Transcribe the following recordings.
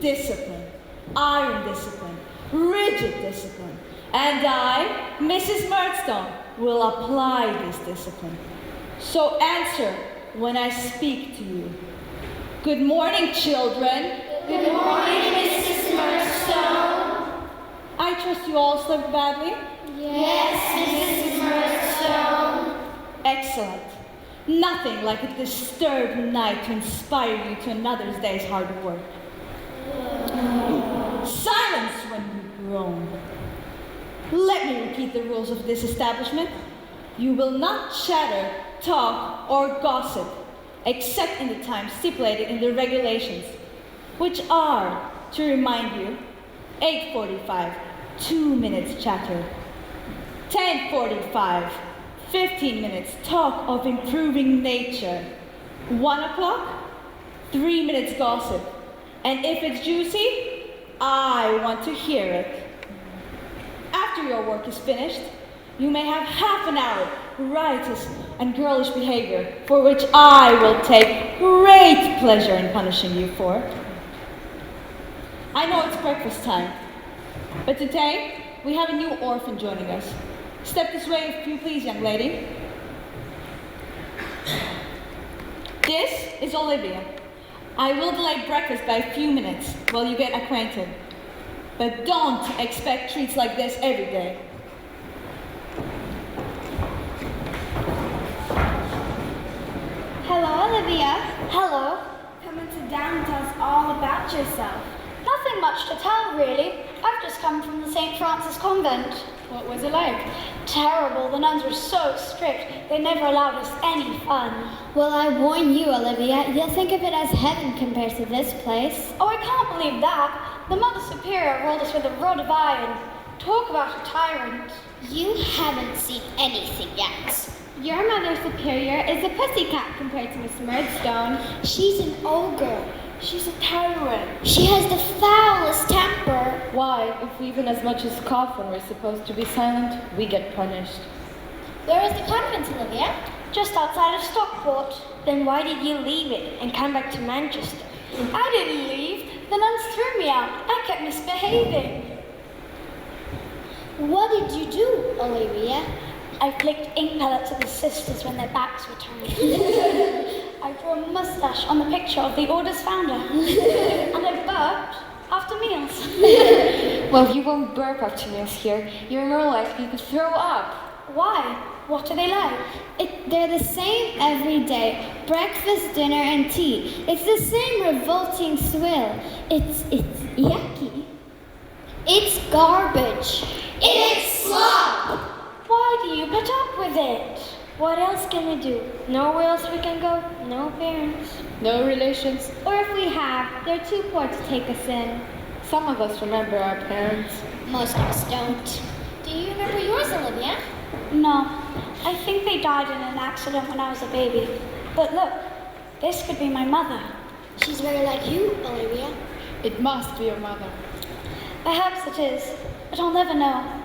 discipline, iron discipline, rigid discipline. And I, Mrs. Murdstone, will apply this discipline. So answer when I speak to you. Good morning, children. Good morning, Mrs. Murdstone. I trust you all slept badly? Yes, Mrs. Murdstone. Excellent. Nothing like a disturbed night to inspire you to another day's hard work. Silence when you groan. Let me repeat the rules of this establishment. You will not chatter, talk, or gossip, except in the time stipulated in the regulations, which are, to remind you, 8:45, 2 minutes chatter. 10:45, 15 minutes talk of improving nature. 1 o'clock, 3 minutes gossip. And if it's juicy, I want to hear it. After your work is finished, you may have half an hour riotous and girlish behavior, for which I will take great pleasure in punishing you for. I know it's breakfast time, but today we have a new orphan joining us. Step this way if you please, young lady. This is Olivia. I will delay breakfast by a few minutes while you get acquainted. But don't expect treats like this every day. Hello, Olivia. Hello. Come and sit down and tell us all about yourself. Nothing much to tell, really. I've just come from the St. Francis convent. What was it like? Terrible. The nuns were so strict. They never allowed us any fun. Well, I warn you, Olivia, you'll think of it as heaven compared to this place. Oh, I can't believe that. The Mother Superior rolled us with a rod of iron. Talk about a tyrant. You haven't seen anything yet. Your Mother Superior is a pussycat compared to Miss Murdstone. She's an ogre. She's a tyrant. She has the foulest temper. Why, if we even as much as cough when we're supposed to be silent, we get punished. Where is the convent, Olivia? Just outside of Stockport. Then why did you leave it and come back to Manchester? I didn't leave. The nuns threw me out. I kept misbehaving. What did you do, Olivia? I flicked ink pellets at the sisters when their backs were turned. I drew a mustache on the picture of the order's founder. And I burped after meals. Well, you won't burp after meals here. You're more likely to throw up. Why? What are they like? They're the same every day. Breakfast, dinner, and tea. It's the same revolting swill. It's yucky. It's garbage. It's slop. Why do you put up with it? What else can we do? Nowhere else we can go, no parents. No relations. Or if we have, they're too poor to take us in. Some of us remember our parents. Most of us don't. Do you remember yours, Olivia? No. I think they died in an accident when I was a baby. But look, this could be my mother. She's very like you, Olivia. It must be your mother. Perhaps it is, but I'll never know.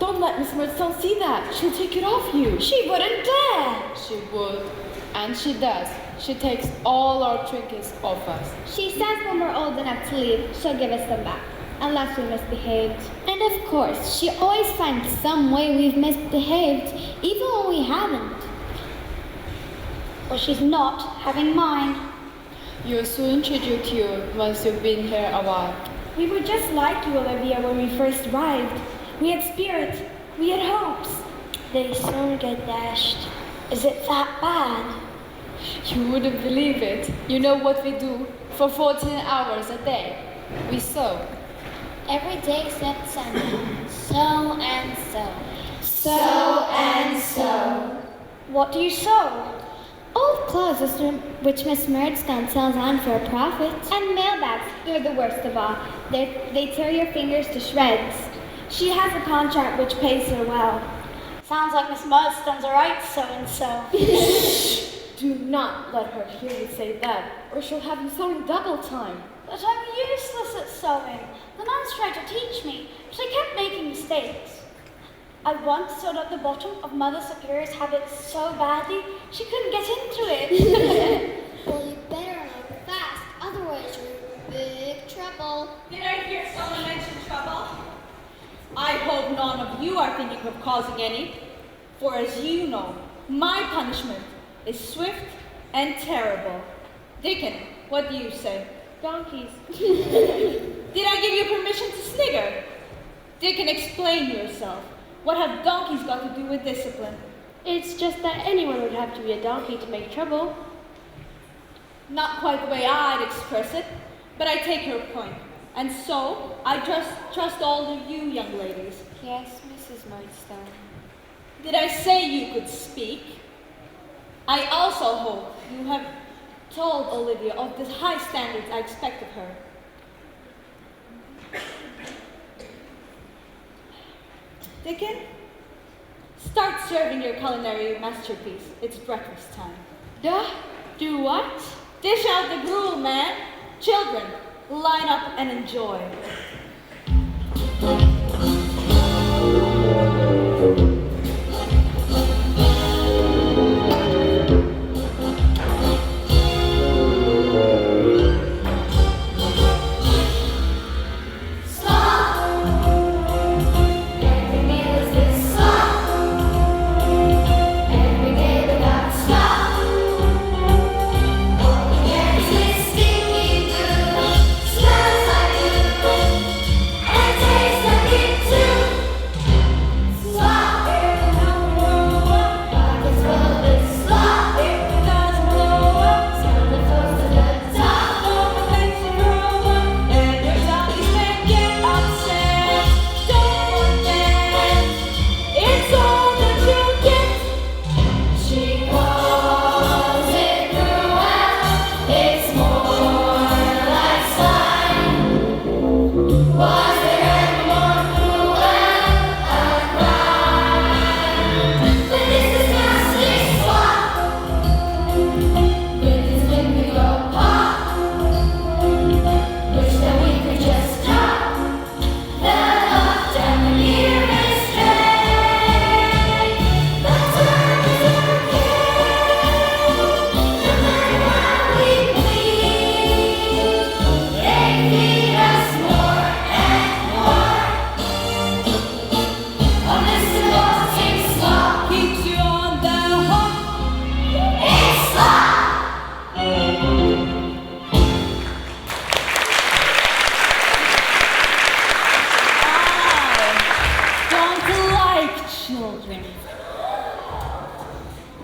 Don't let Miss Murdstone see that. She'll take it off you. She wouldn't dare. She would. And she does. She takes all our trinkets off us. She says when we're old enough to leave, she'll give us them back, unless we misbehaved. And of course, she always finds some way we've misbehaved, even when we haven't. Well, she's not having mine. You'll soon introduce you once you've been here a while. We were just like you, Olivia, when we first arrived. We had spirit. We had hopes. They soon get dashed. Is it that bad? You wouldn't believe it. You know what we do for 14 hours a day? We sew. Every day except Sunday. So and so. So and so. What do you sew? Old clothes which Miss Murdstone sells on for a profit. And mailbags, they're the worst of all. They tear your fingers to shreds. She has a contract which pays her well. Sounds like Miss Murdstone's a right so-and-so. Do not let her hear you say that, or she'll have you sewing double time. But I'm useless at sewing. The nuns tried to teach me, but I kept making mistakes. I once sewed up the bottom of Mother Superior's habit so badly, she couldn't get into it. Well, you better learn fast, otherwise you're in big trouble. trouble. Did I hear someone mention trouble? I hope none of you are thinking of causing any, for as you know, my punishment is swift and terrible. Dickon, what do you say? Donkeys. Did I give you permission to snigger? Dickon, explain yourself. What have donkeys got to do with discipline? It's just that anyone would have to be a donkey to make trouble. Not quite the way I'd express it, but I take your point. And so, I trust all of you young ladies. Yes, Mrs. Murdstone. Did I say you could speak? I also hope you have told Olivia of the high standards I expect of her. Dickon, start serving your culinary masterpiece. It's breakfast time. Duh? Do what? Dish out the gruel, man. Children, line up and enjoy.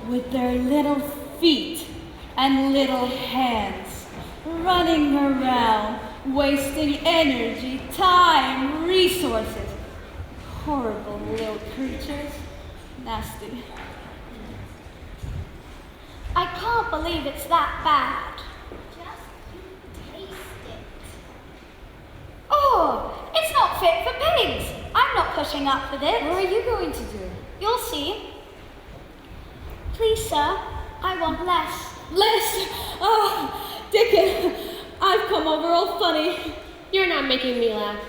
With their little feet and little hands, running around, wasting energy, time, resources. Horrible little creatures. Nasty. I can't believe it's that bad. Just taste it. Oh, it's not fit for pigs. I'm not putting up with it. What are you going to do? You'll see. Please, sir, I want less. Less? Oh, Dickon, I've come over all funny. You're not making me laugh.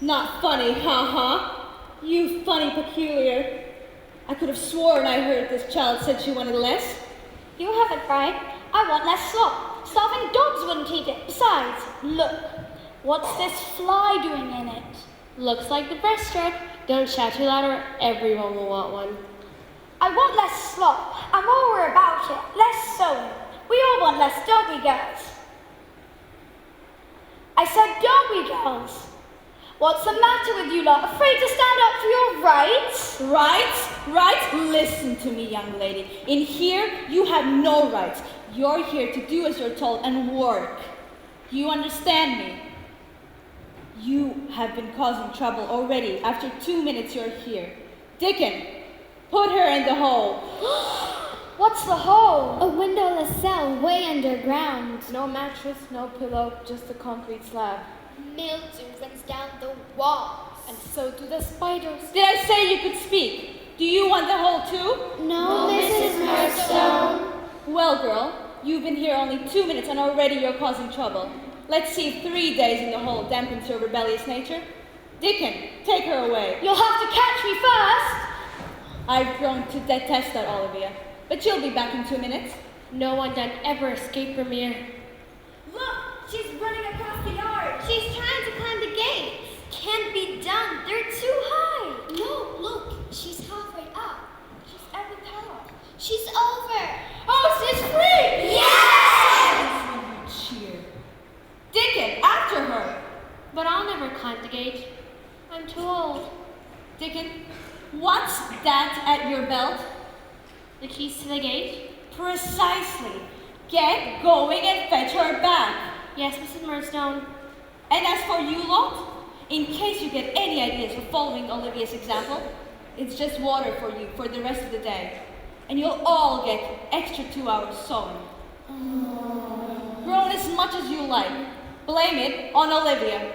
Not funny, ha. You funny peculiar. I could have sworn I heard this child said she wanted less. You have it right. I want less slop. Starving dogs wouldn't eat it. Besides, look. What's this fly doing in it? Looks like the breaststroke. Don't shout too loud or everyone will want one. I want less slop. I'm all about it. Less sewing. We all want less doggy girls. I said doggy girls. What's the matter with you lot? Afraid to stand up for your rights? Rights? Listen to me, young lady. In here, you have no rights. You're here to do as you're told and work. You understand me? You have been causing trouble already. After 2 minutes, you're here. Dickon, put her in the hole. What's the hole? A windowless cell way underground. No mattress, no pillow, just a concrete slab. Mildew runs down the walls. And so do the spiders. Did I say you could speak? Do you want the hole too? No, Mrs. Murdstone. Well, girl, you've been here only 2 minutes and already you're causing trouble. Let's see if 3 days in the hole dampens your rebellious nature. Dickon, take her away. You'll have to catch me first. I've grown to detest that Olivia, but she'll be back in 2 minutes. No one done ever escaped from here. Look, she's running across the yard. But I'll never climb the gate. I'm too old. Dickon, what's that at your belt? The keys to the gate? Precisely. Get going and fetch her back. Yes, Mrs. Murdstone. And as for you lot, in case you get any ideas for following Olivia's example, it's just water for you for the rest of the day. And you'll all get extra 2 hours sewing. Groan as much as you like. Blame it on Olivia.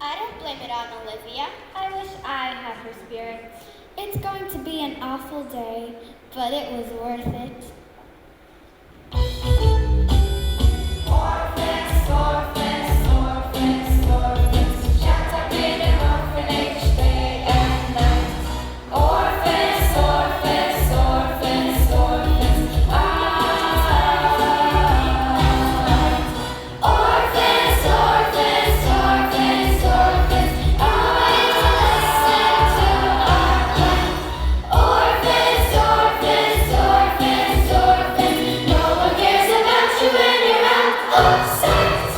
I don't blame it on Olivia. I wish I had her spirits. It's going to be an awful day, but it was worth it. Orphans, orphans, orphans, orphans, shut up in an orphanage day and night. Orphans, orphans, orphans, orphans, orphans, orphans, orphans, orphans, always listen to our plight. Orphans, orphans, orphans, orphans, no one cares about you when you're out of sight.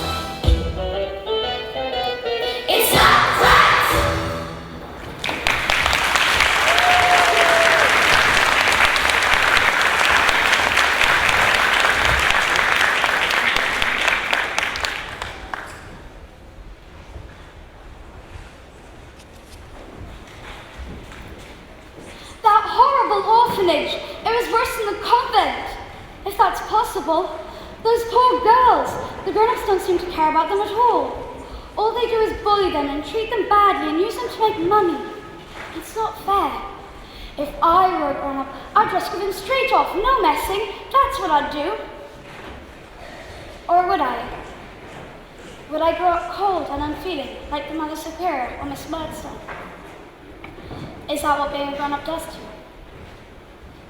It's not right. That horrible orphanage! It was worse than the convent! If that's possible. Those poor girls! The grown-ups don't seem to care about them at all. All they do is bully them and treat them badly and use them to make money. It's not fair. If I were a grown-up, I'd just give them straight off, no messing. That's what I'd do. Or would I? Would I grow up cold and unfeeling, like the Mother Superior or Miss Murdstone? Is that what being a grown-up does to you?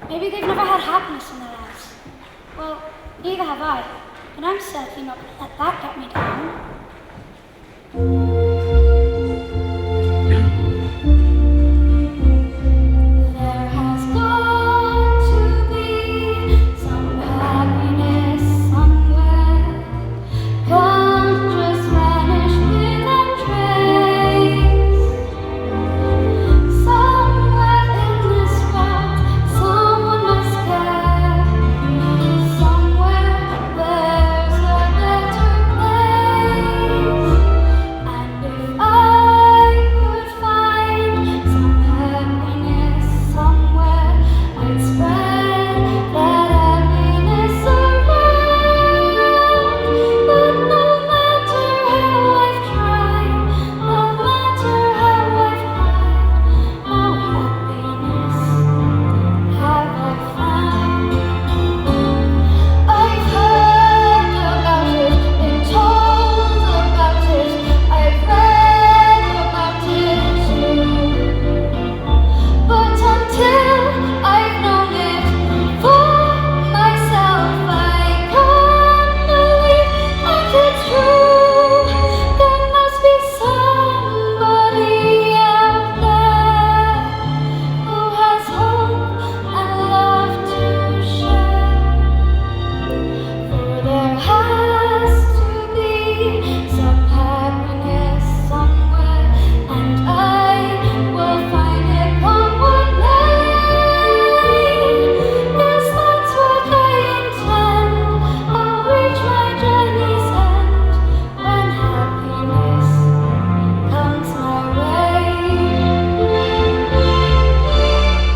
Maybe they've never had happiness in their lives. Well, neither have I, and I'm certainly not going to let that get me down. There has got to be some happiness somewhere. Can't just vanish without trace. Somewhere in this world, someone must care. Somewhere there's a better place. And if I could find some happiness somewhere, I'd spread that happiness around. But no matter how I've tried, no matter how I've cried, no happiness have I found. I've heard about it, been told about it, I've read about it too. But until I've known it for myself, I can't believe that it's true. There must be somebody out there who has hope and love to share. For there has to be some happiness somewhere, and I will find it come what may. Yes, that's what I intend. I'll reach my journey's end when happiness comes my way.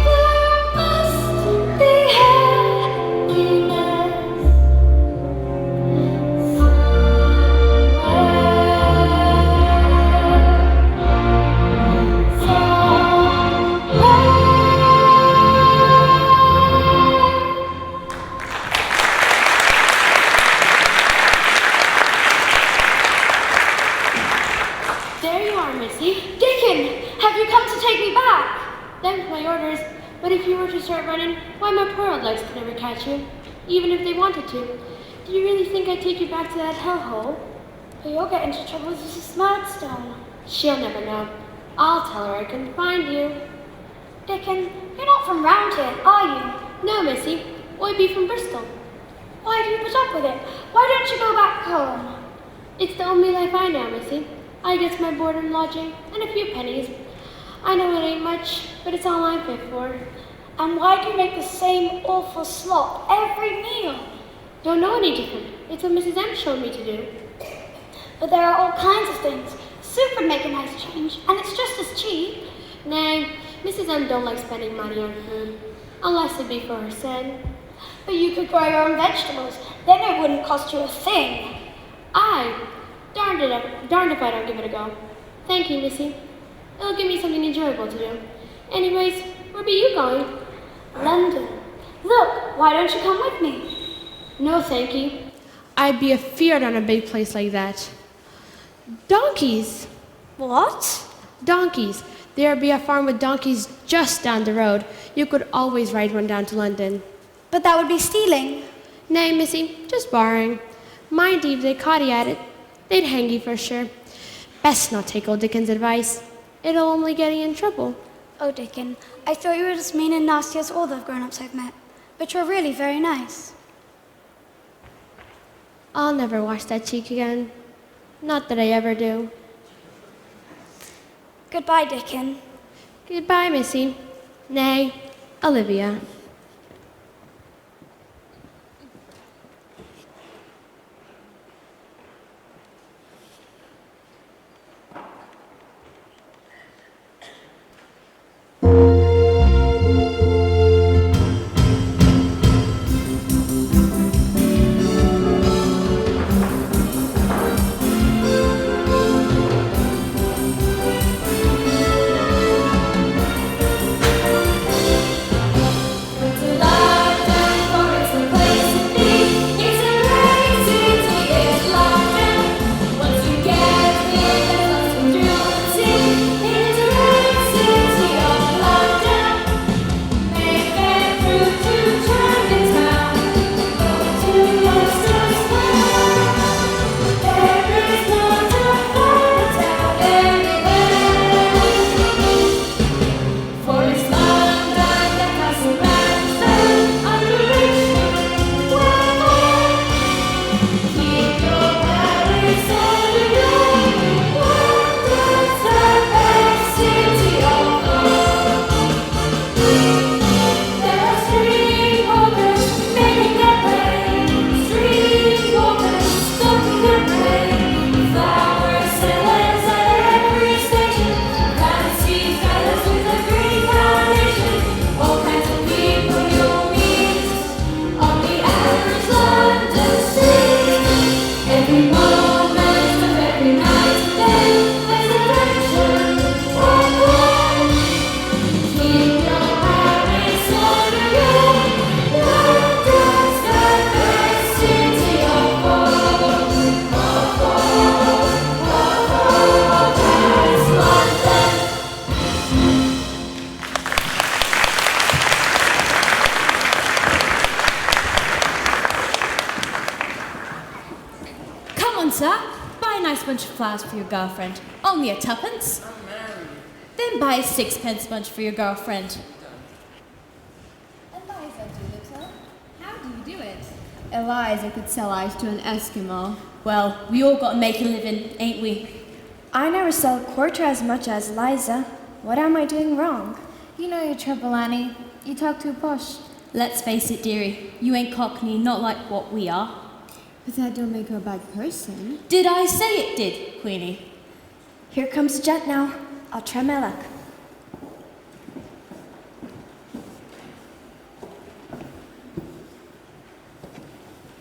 There must be happiness There you are, Missy. Dickon, have you come to take me back? Them's my orders. But if you were to start running, why my poor old legs could never catch you, even if they wanted to. Do you really think I'd take you back to that hellhole? But you'll get into trouble with Mrs. Murdstone. She'll never know. I'll tell her I couldn't find you. Dickon, you're not from round here, are you? No, Missy. I'd be from Bristol. Why do you put up with it? Why don't you go back home? It's the only life I know, Missy. I get my board and lodging and a few pennies. I know it ain't much, but it's all I'm fit for. And why do you make the same awful slop every meal? Don't know any different. It's what Mrs. M showed me to do. But there are all kinds of things. Soup would make a nice change, and it's just as cheap. Nay, Mrs. M don't like spending money on food, unless it be for her son. But you could grow your own vegetables. Then it wouldn't cost you a thing. Darned if I don't give it a go. Thank you, Missy. It'll give me something enjoyable to do. Anyways, where be you going? London. Look, why don't you come with me? No, thank you. I'd be afeard on a big place like that. Donkeys. What? Donkeys. There be a farm with donkeys just down the road. You could always ride one down to London. But that would be stealing. Nay, Missy, just borrowing. Mind if they caught you at it, they'd hang you for sure. Best not take old Dickon's advice. It'll only get you in trouble. Oh, Dickon, I thought you were as mean and nasty as all the grown-ups I've met. But you're really very nice. I'll never wash that cheek again. Not that I ever do. Goodbye, Dickon. Goodbye, Missy. Nay, Olivia. bunch of flowers for your girlfriend. Only a tuppence. I'm married. Then buy a sixpence bunch for your girlfriend. Eliza Doolittle, how do you do it? Eliza could sell ice to an Eskimo. Well, we all gotta make a living, ain't we? I never sell a quarter as much as Liza. What am I doing wrong? You know your trouble, Annie. You talk too posh. Let's face it, dearie. You ain't Cockney, not like what we are. But that don't make her a bad person. Did I say it did, Queenie? Here comes the jet now. I'll try my luck.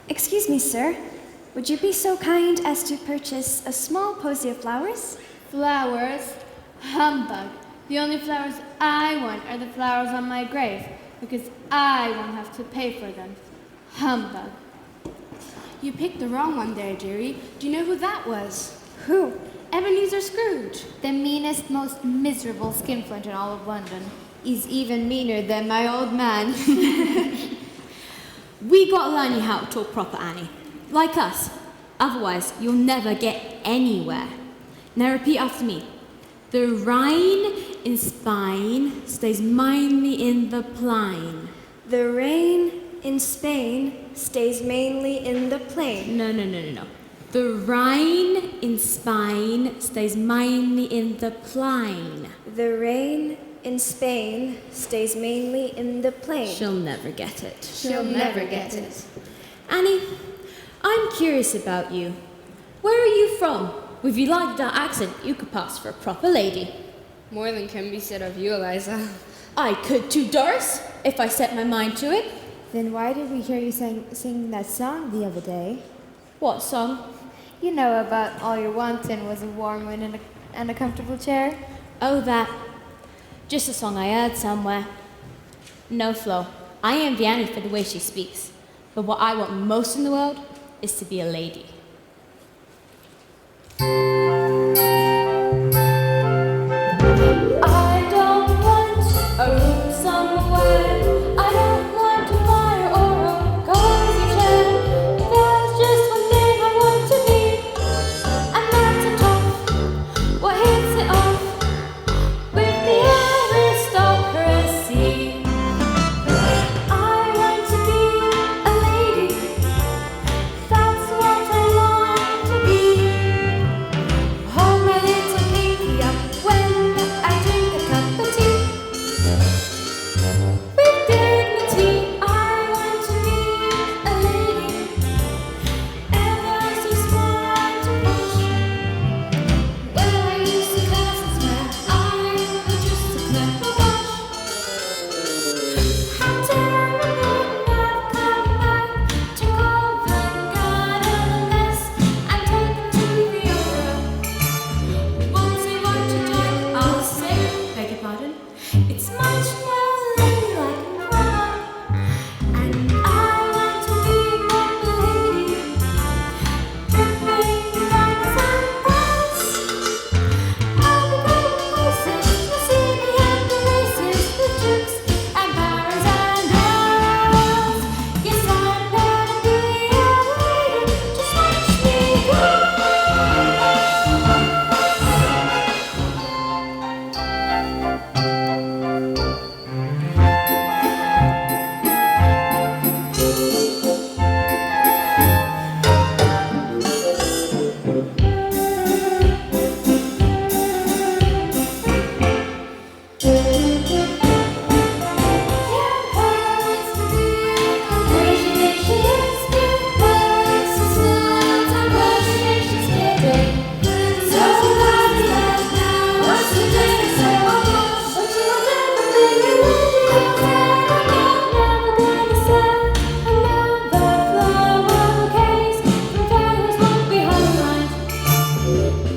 Excuse me, sir. Would you be so kind as to purchase a small posy of flowers? Flowers? Humbug. The only flowers I want are the flowers on my grave, because I won't have to pay for them. Humbug. You picked the wrong one there, dearie. Do you know who that was? Who? Ebenezer Scrooge. The meanest, most miserable skinflint in all of London. He's even meaner than my old man. We gotta learn you how to talk proper, Annie. Like us. Otherwise, you'll never get anywhere. Now repeat after me. The Rhine in Spain stays mainly in the plain. The rain in Spain stays mainly in the plain. No. The Rhine in Spain stays mainly in the plain. The rain in Spain stays mainly in the plain. She'll never get it. She'll never get it. Annie, I'm curious about you. Where are you from? If you like that accent, you could pass for a proper lady. More than can be said of you, Eliza. I could too, Doris, if I set my mind to it. Then why did we hear you singing that song the other day? What song? You know about all you're wanting was a warm wind and a comfortable chair? Oh, that. Just a song I heard somewhere. No, Flo, I envy Annie for the way she speaks. But what I want most in the world is to be a lady. I don't want a room somewhere. I don't want a fire or a cozy chair. There's just one thing I want to be, and that's a top. What hits it off with the aristocracy? I want to be a lady. That's what I want to be. Hold my little pinky up when I drink a cup of tea. With dignity, I want to be a lady, ever so smart to push. Where I used to classes where I was just a clever wash. Until I remember come back to Covent Garden mess and take them to the opera. Won't say what you like, I'll say, Beg your pardon? it's much more ladylike and proper. And I want to be a proper lady, dripping diamonds and pearls. I'll be going places, you'll see me at the races with dukes and barons and earls. Yes, I'm gonna be a lady, just watch me go.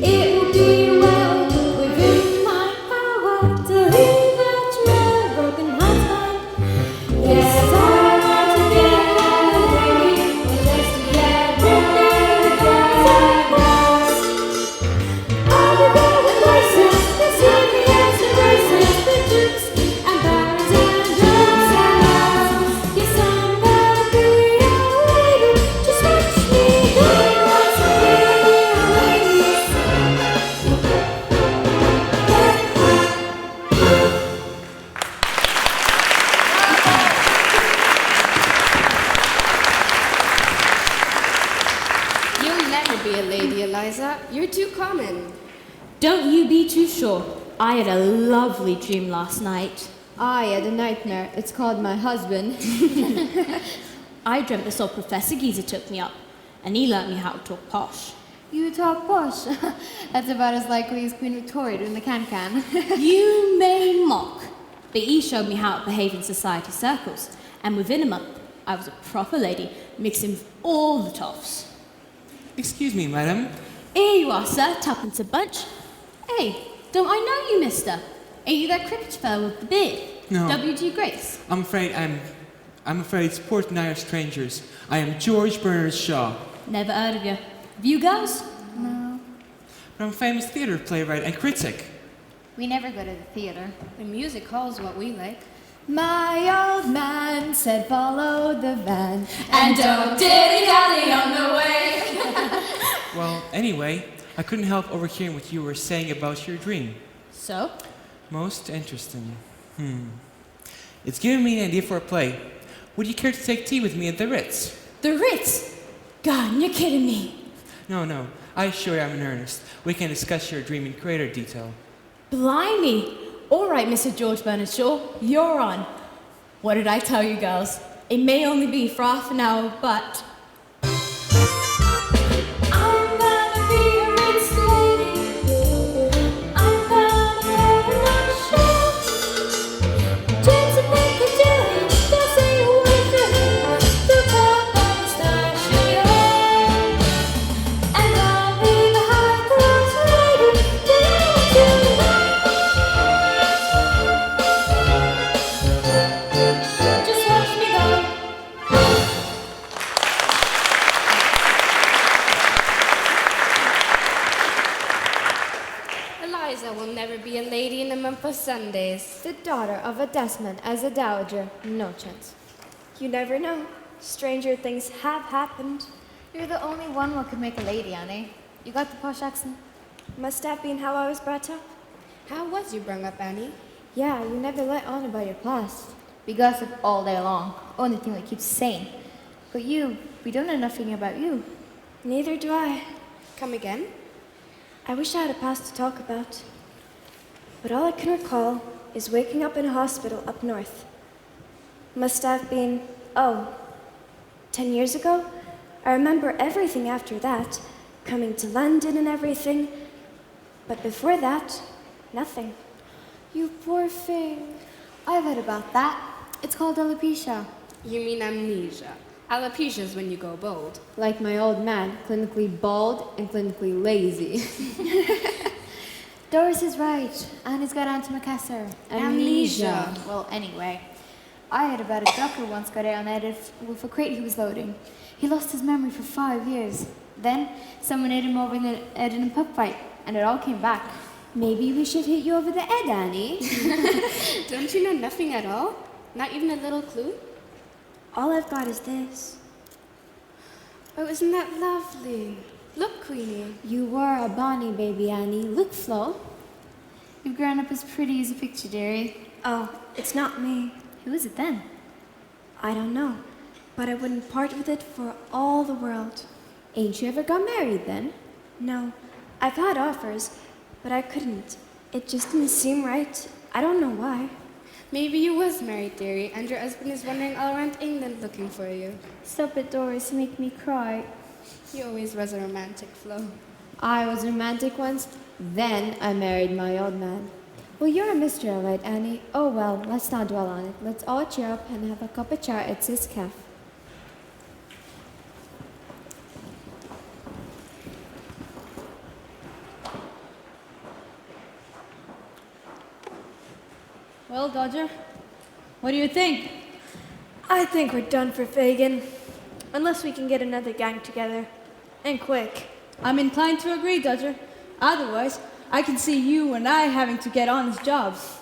It will be well within my power to leave a trail of broken hearts behind. Yes, I want to get away, just to get rid of the sadness. I'll be going places, you'll see me as the races, the dukes and barons and earls. Yes, I'm gonna be a lady, just watch me go. I want to be a lady. You'll never be a lady, Eliza. You're too common. Don't you be too sure. I had a lovely dream last night. I had a nightmare. It's called my husband. I dreamt this old Professor Geezer took me up, and he learnt me how to talk posh. You talk posh. That's about as likely as Queen Victoria doing the can-can. You may mock, but he showed me how to behave in society circles, and within a month, I was a proper lady, mixing with all the toffs. Excuse me, madam. Here you are, sir, tuppence a bunch. Hey, don't I know you, mister? Ain't you that cricket fellow with the beard? No. W.G. Grace. I'm afraid sport and I are strangers. I am George Bernard Shaw. Never heard of you. Have you girls? No. But I'm a famous theatre playwright and critic. We never go to the theater. The music hall's what we like. My old man said follow the van. And don't dilly-dally on the way. Well, anyway, I couldn't help overhearing what you were saying about your dream. So? Most interesting. It's given me an idea for a play. Would you care to take tea with me at the Ritz? The Ritz? God, you're kidding me. No, I assure you I'm in earnest. We can discuss your dream in greater detail. Blimey! All right, Mr. George Bernard Shaw, you're on. What did I tell you, girls? It may only be for half an hour, but... I'm gonna be a rich lady. I'm gonna wear a nice shirt. James and Piccadilly, they'll say a word for him. The top of the star and I'll be the high-class lady. Just watch me go. Eliza will never be a lady in the month of Sundays. The daughter of a dustman as a dowager. No chance. You never know. Stranger things have happened. You're the only one who could make a lady, Annie. You got the posh accent? Must have been how I was brought up. How was you brought up, Annie? Yeah, you never let on about your past. We gossip all day long. Only thing we keep sane. But you, we don't know nothing about you. Neither do I. Come again? I wish I had a past to talk about. But all I can recall is waking up in a hospital up north. Must have been, 10 years ago? I remember everything after that, coming to London and everything. But before that, nothing. You poor thing. I've heard about that. It's called alopecia. You mean amnesia. Alopecia is when you go bald. Like my old man, clinically bald and clinically lazy. Doris is right. Annie's got antimacassar. Amnesia. Well, anyway. I heard about a doctor once got out on edit with a crate he was loading. He lost his memory for 5 years. Then, someone hit him over the head in a pub fight, and it all came back. Maybe we should hit you over the head, Annie. Don't you know nothing at all? Not even a little clue? All I've got is this. Oh, isn't that lovely? Look, Queenie. You were a bonny baby, Annie. Look, Flo. You've grown up as pretty as a picture, dearie. Oh, it's not me. Who is it then? I don't know, but I wouldn't part with it for all the world. Ain't you ever got married then? No, I've had offers, but I couldn't. It just didn't seem right. I don't know why. Maybe you was married, dearie, and your husband is wandering all around England looking for you. Stop it, Doris. Make me cry. He always was a romantic, Flo. I was romantic once, then I married my old man. Well, you're a mystery, all right, Annie. Oh, well, let's not dwell on it. Let's all cheer up and have a cup of chai at Sis Cafe. Well, Dodger, what do you think? I think we're done for Fagin. Unless we can get another gang together. And quick. I'm inclined to agree, Dodger. Otherwise, I can see you and I having to get honest jobs.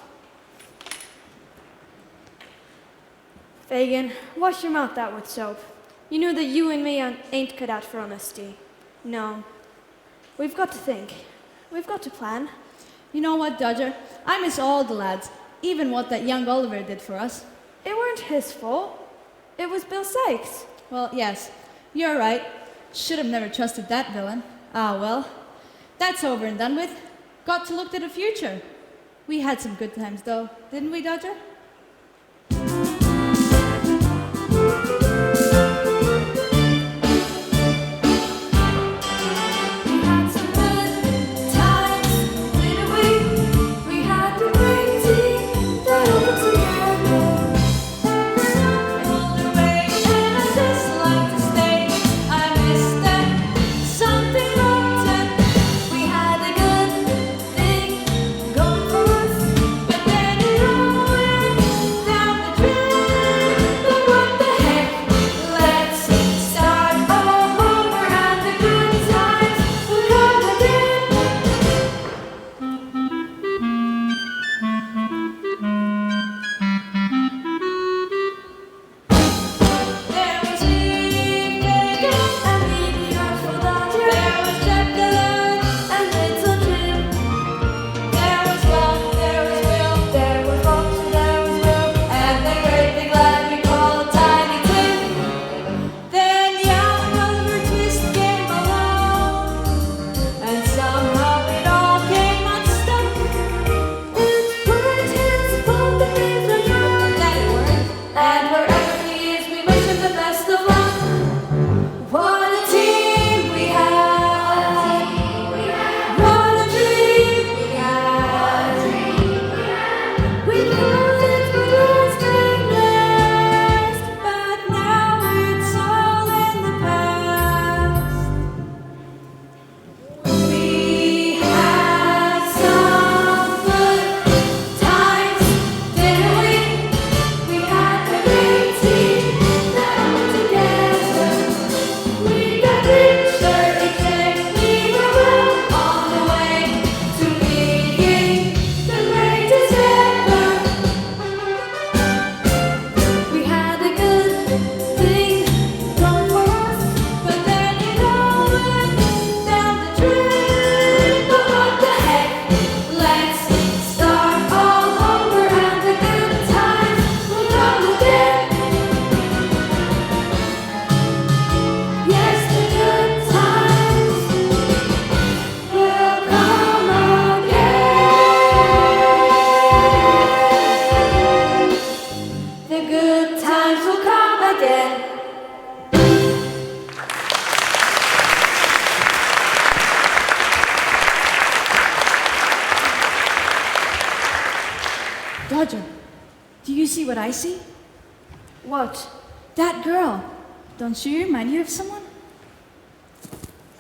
Fagin, wash your mouth out with soap. You know that you and me ain't cut out for honesty. No. We've got to think. We've got to plan. You know what, Dodger? I miss all the lads, even what that young Oliver did for us. It weren't his fault. It was Bill Sykes. Well, yes, you're right. Should have never trusted that villain. Ah, well, that's over and done with. Got to look to the future. We had some good times, though, didn't we, Dodger? Going for us, but then it all went Dodger, do you see what I see? What? That girl. Don't she remind you of someone?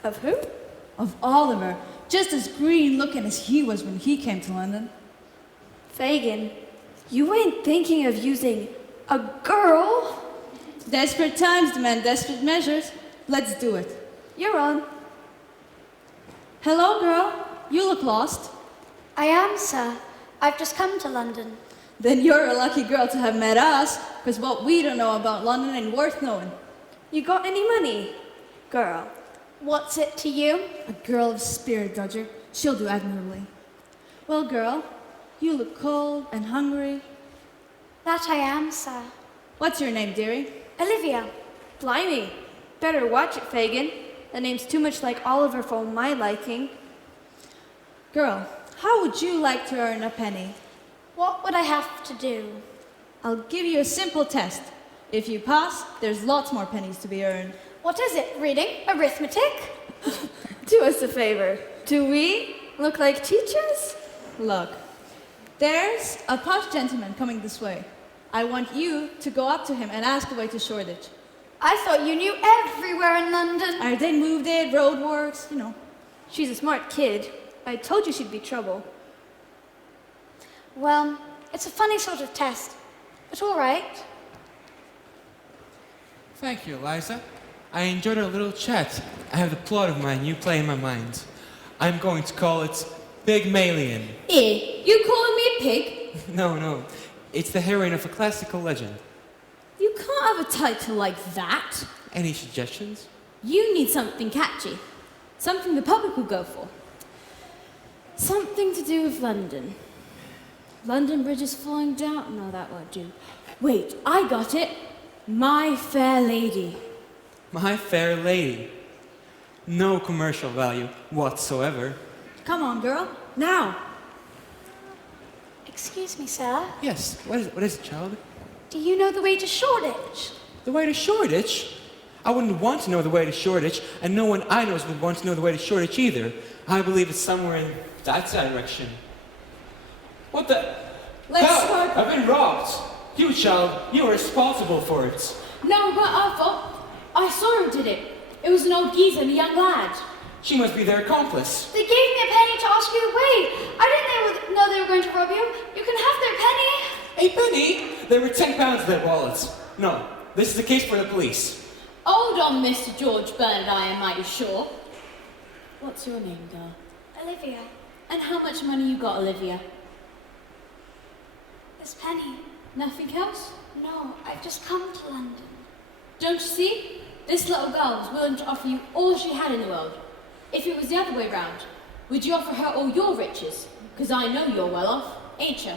Of who? Of Oliver. Just as green looking as he was when he came to London. Fagin, you ain't thinking of using a girl? Desperate times demand desperate measures. Let's do it. You're on. Hello, girl. You look lost. I am, sir. I've just come to London. Then you're a lucky girl to have met us, because what we don't know about London ain't worth knowing. You got any money? Girl. What's it to you? A girl of spirit, Dodger. She'll do admirably. Well, girl, you look cold and hungry. That I am, sir. What's your name, dearie? Olivia. Blimey. Better watch it, Fagin. The name's too much like Oliver for my liking. Girl, how would you like to earn a penny? What would I have to do? I'll give you a simple test. If you pass, there's lots more pennies to be earned. What is it? Reading? Arithmetic? Do us a favor. Do we look like teachers? Look, there's a posh gentleman coming this way. I want you to go up to him and ask the way to Shoreditch. I thought you knew everywhere in London. They moved it, roadworks, you know. She's a smart kid. I told you she'd be trouble. Well, it's a funny sort of test, but all right. Thank you, Eliza. I enjoyed our little chat. I have the plot of my new play in my mind. I'm going to call it Pygmalion. You calling me a pig? No. It's the heroine of a classical legend. You can't have a title like that. Any suggestions? You need something catchy. Something the public will go for. Something to do with London. London Bridge is falling down. No, that won't do. Wait, I got it. My Fair Lady. My Fair Lady. No commercial value whatsoever. Come on, girl. Now. Excuse me, sir. Yes, what is it, child? Do you know the way to Shoreditch? The way to Shoreditch? I wouldn't want to know the way to Shoreditch, and no one I know would want to know the way to Shoreditch either. I believe it's somewhere in that direction. What the? Help! I've been robbed! You, child, you are responsible for it. No, not our fault. I saw who did it. It was an old geezer and a young lad. She must be their accomplice. They gave me a penny to ask you the way. I didn't know they were going to rob you. You can have their penny. A penny? There were £10 in their wallets. No, this is a case for the police. Hold on, Mr. George Bernard, I am mighty sure. What's your name, girl? Olivia. And how much money you got, Olivia? This penny. Nothing else? No, I've just come to London. Don't you see? This little girl was willing to offer you all she had in the world. If it was the other way round, would you offer her all your riches? Because I know you're well off, ain't you?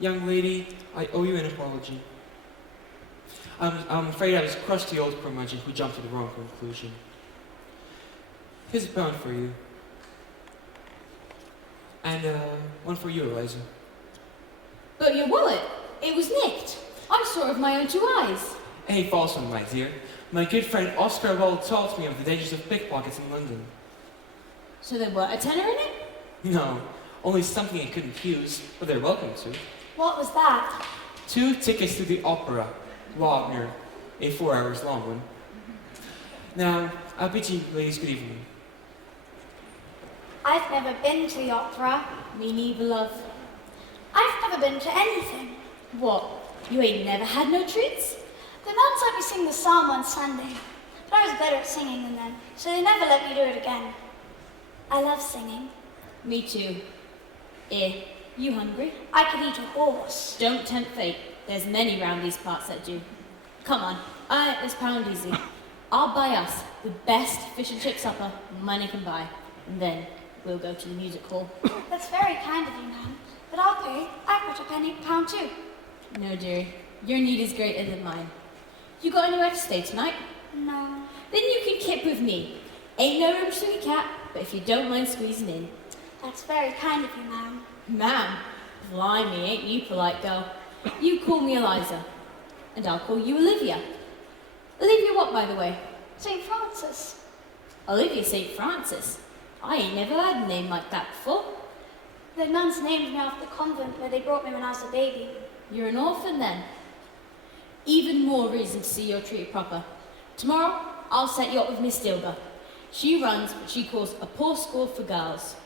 Young lady, I owe you an apology. I'm afraid I was a crusty old curmudgeon who jumped to the wrong conclusion. Here's £1 for you. And one for you, Eliza. But your wallet, it was nicked. I saw it with my own 2 eyes. A false one, my dear. My good friend Oscar Wilde taught me of the dangers of pickpockets in London. So there weren't a tenner in it? No, only something I couldn't use, but they're welcome to. What was that? 2 tickets to the opera, Wagner, a 4 hours long one. Now, I'll bid you ladies good evening. I've never been to the opera. Me neither, love. I've never been to anything. What? You ain't never had no treats? The nuns let me sing the psalm on Sunday, but I was better at singing than them, so they never let me do it again. I love singing. Me too. You hungry? I could eat a horse. Don't tempt fate. There's many round these parts that do. Come on, I let this pound easy. I'll buy us the best fish and chip supper money can buy, and then we'll go to the music hall. That's very kind of you, ma'am, but I'll pay. I've got a £1 too. No, dearie. Your need is greater than mine. You got anywhere to stay tonight? No. Then you can kip with me. Ain't no room to swing a cat, but if you don't mind squeezing in. That's very kind of you, ma'am. Ma'am? Blimey, ain't you polite, girl? You call me Eliza, and I'll call you Olivia. Olivia what, by the way? St. Francis. Olivia St. Francis? I ain't never had a name like that before. The nuns named me after the convent where they brought me when I was a baby. You're an orphan then. Even more reason to see you're treated proper. Tomorrow, I'll set you up with Miss Dilber. She runs what she calls a poor school for girls.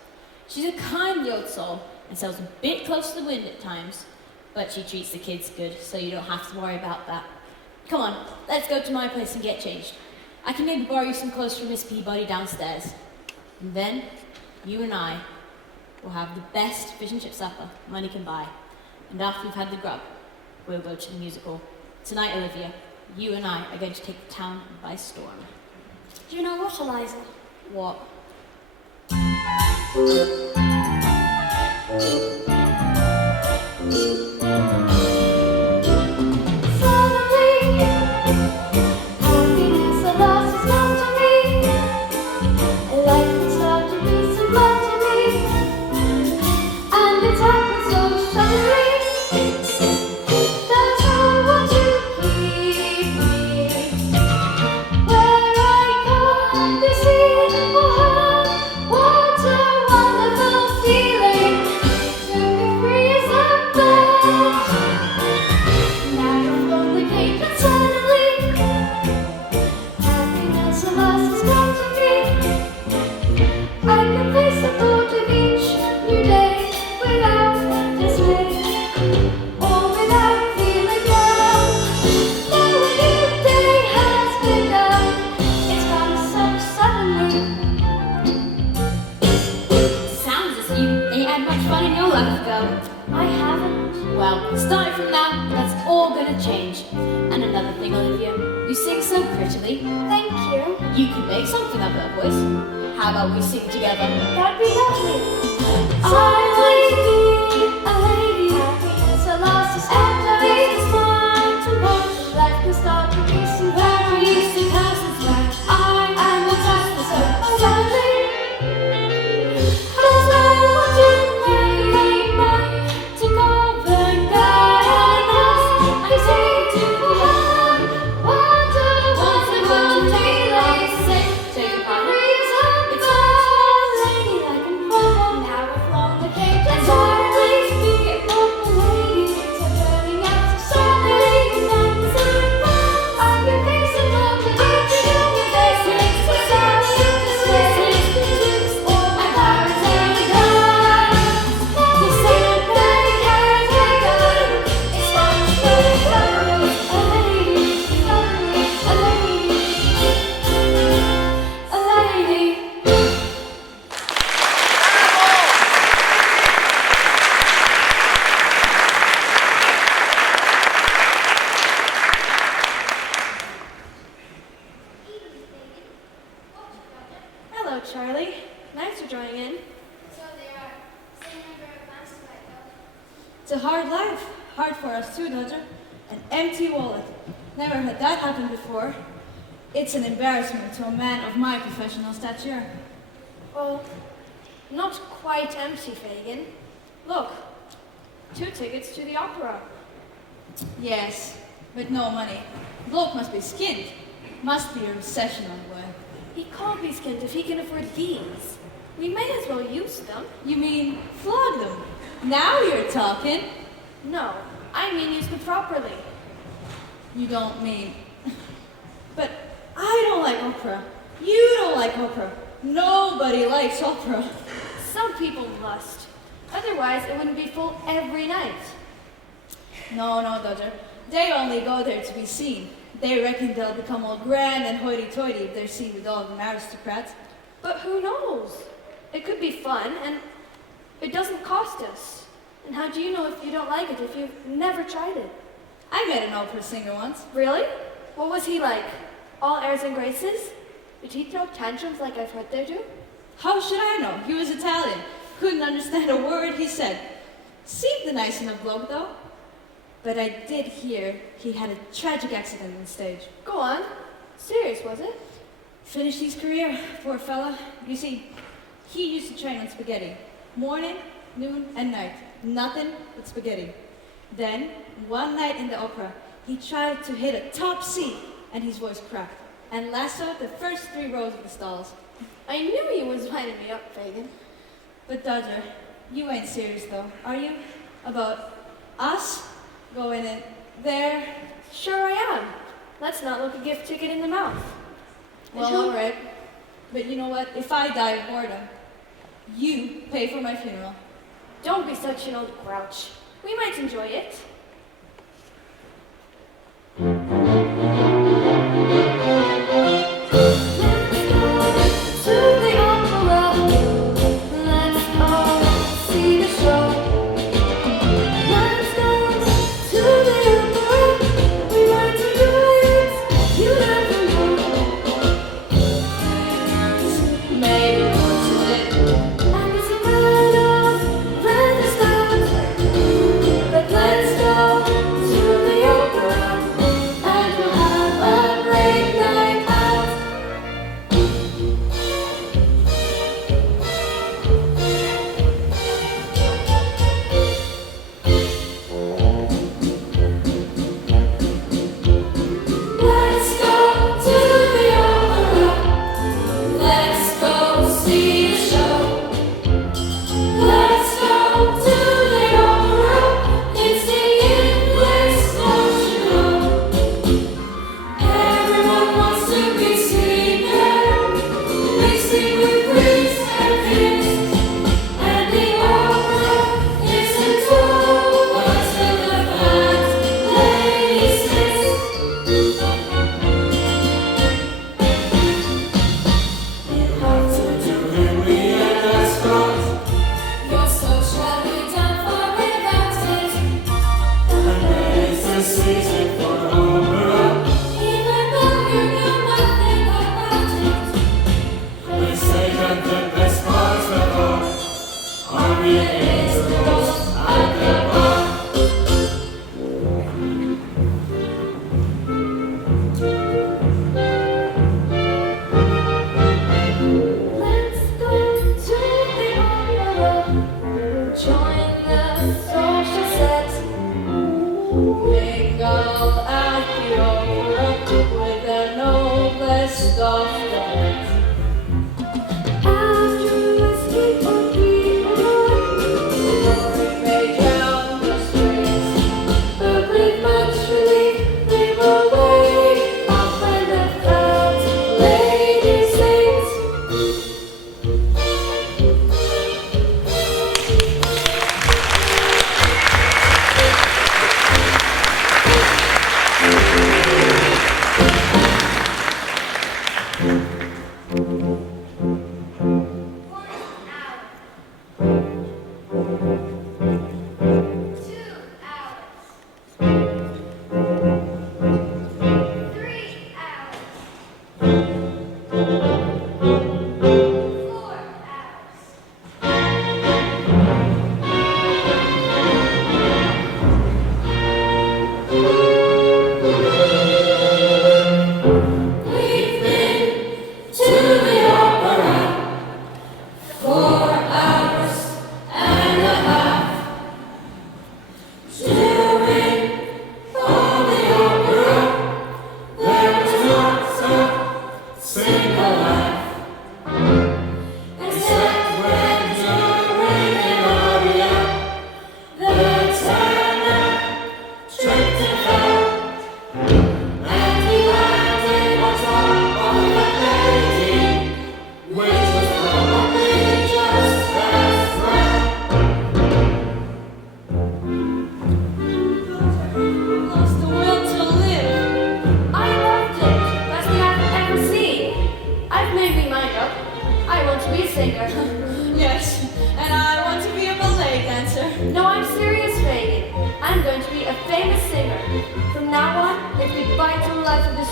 She's a kindly old soul and sails a bit close to the wind at times, but she treats the kids good, so you don't have to worry about that. Come on, let's go to my place and get changed. I can maybe borrow you some clothes from Miss Peabody downstairs. And then, you and I will have the best fish and chip supper money can buy. And after we've had the grub, we'll go to the musical. Tonight, Olivia, you and I are going to take the town by storm. Do you know what, Eliza? What? It's a hard life. Hard for us too, Dodger. An empty wallet. Never had that happen before. It's an embarrassment to a man of my professional stature. Well, not quite empty, Fagin. Look, 2 tickets to the opera. Yes, but no money. Bloke must be skinned. Must be a recession on the way. He can't be skinned if he can afford these. We may as well use them. You mean flog them? Now you're talking. No, I mean use them properly. You don't mean... But I don't like opera. You don't like opera. Nobody likes opera. Some people must. Otherwise, it wouldn't be full every night. No, Dodger. They only go there to be seen. They reckon they'll become all grand and hoity-toity if they're seen with all the aristocrats. But who knows? It could be fun, and it doesn't cost us. And how do you know if you don't like it if you've never tried it? I met an opera singer once. Really? What was he like? All airs and graces? Did he throw tantrums like I've heard they do? How should I know? He was Italian. Couldn't understand a word he said. Seemed a nice enough bloke, though. But I did hear he had a tragic accident on stage. Go on. Serious, was it? Finished his career, poor fella. You see, he used to train on spaghetti. Morning, noon, and night. Nothing but spaghetti. Then, one night in the opera, he tried to hit a top C, and his voice cracked, and lassoed the first 3 rows of the stalls. I knew you was winding me up, Fagin. But Dodger, You ain't serious though, are you? About us going in there? Sure I am. Let's not look a gift ticket in the mouth. Well, alright. But you know what? If I die of boredom, you pay for my funeral. Don't be such an old grouch. We might enjoy it.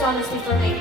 Finally,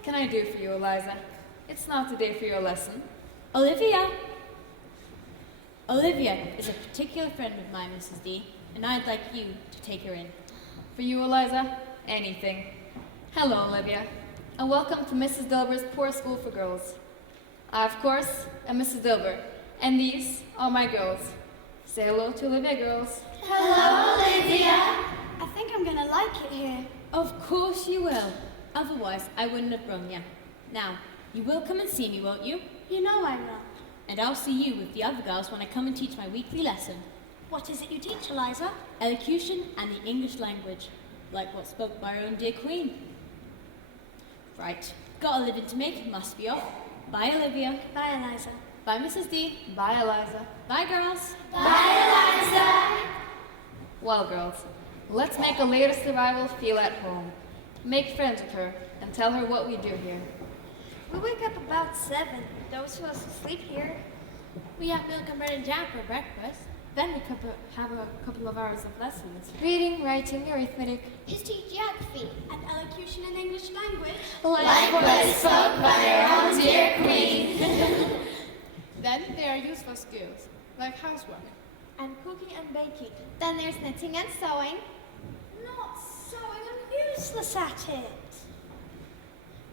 What can I do for you, Eliza? It's not the day for your lesson. Olivia! Olivia is a particular friend of mine, Mrs. D, and I'd like you to take her in. For you, Eliza, anything. Hello, Olivia, and welcome to Mrs. Dilber's Poor School for Girls. I, of course, am Mrs. Dilber, and these are my girls. Say hello to Olivia, girls. Hello, Olivia. I think I'm gonna like it here. Of course you will. Otherwise, I wouldn't have brung you. Now, you will come and see me, won't you? You know I will. And I'll see you with the other girls when I come and teach my weekly lesson. What is it you teach, Eliza? Elocution and the English language, like what's spoke by our own dear Queen. Right, got a living to make, must be off. Bye, Olivia. Bye, Eliza. Bye, Mrs. D. Bye, Eliza. Bye, girls. Bye, Eliza. Well, girls, let's make a later survival feel at home. Make friends with her and tell her what we do here. We wake up about 7. Those of us who sleep here. We have milk and bread and jam for breakfast. Then we have a couple of hours of lessons. Reading, writing, arithmetic. History, geography. And elocution and English language. Like was spoke by our own dear Queen. Then there are useful skills, like housework. And cooking and baking. Then there's knitting and sewing. Not sewing, I'm useless at it.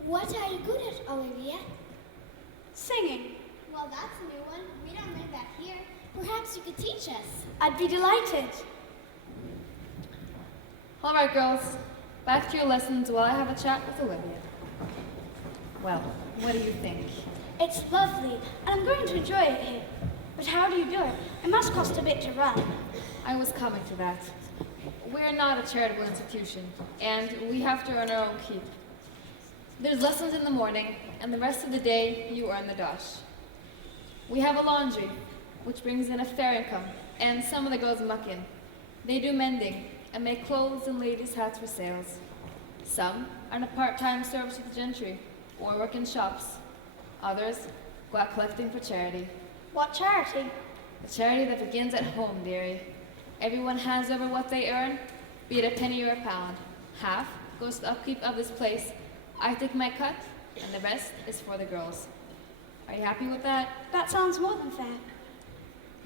What are you good at, Olivia? Singing. Well, that's a new one. We don't learn that here. Perhaps you could teach us. I'd be delighted. All right, girls, back to your lessons while I have a chat with Olivia. Well, what do you think? It's lovely, and I'm going to enjoy it here. But how do you do it? It must cost a bit to run. I was coming to that. We're not a charitable institution, and we have to earn our own keep. There's lessons in the morning, and the rest of the day you earn the dosh. We have a laundry, which brings in a fair income, and some of the girls muck in. They do mending and make clothes and ladies' hats for sales. Some are in a part-time service with the gentry or work in shops. Others go out collecting for charity. What charity? A charity that begins at home, dearie. Everyone hands over what they earn, be it a penny or a pound. Half goes to the upkeep of this place. I take my cut, and the rest is for the girls. Are you happy with that? That sounds more than fair.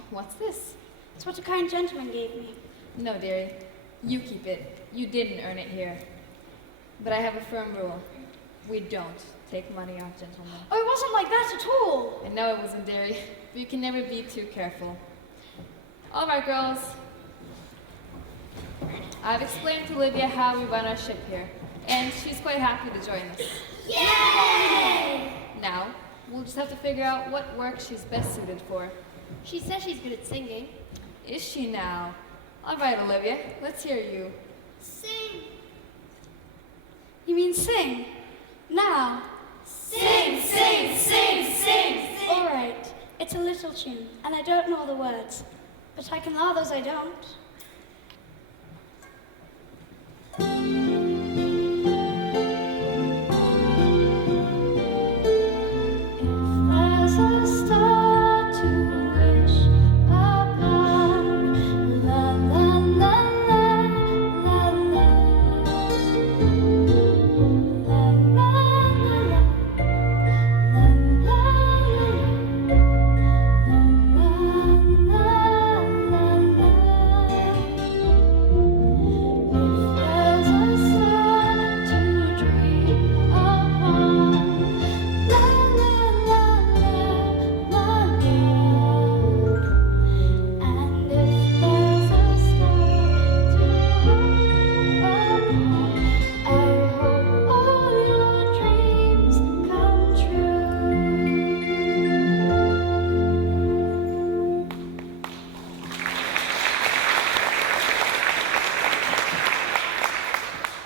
What's this? It's what a kind gentleman gave me. No, dearie. You keep it. You didn't earn it here. But I have a firm rule. We don't take money off gentlemen. Oh, it wasn't like that at all. I know it wasn't, dearie, but you can never be too careful. All right, girls. I've explained to Olivia how we run our ship here, and she's quite happy to join us. Yay! Now, we'll just have to figure out what work she's best suited for. She says she's good at singing. Is she now? All right, Olivia, let's hear you. Sing. You mean sing? Now. Sing, sing, sing, sing. All right. It's a little tune, and I don't know the words, but I can laugh those I don't.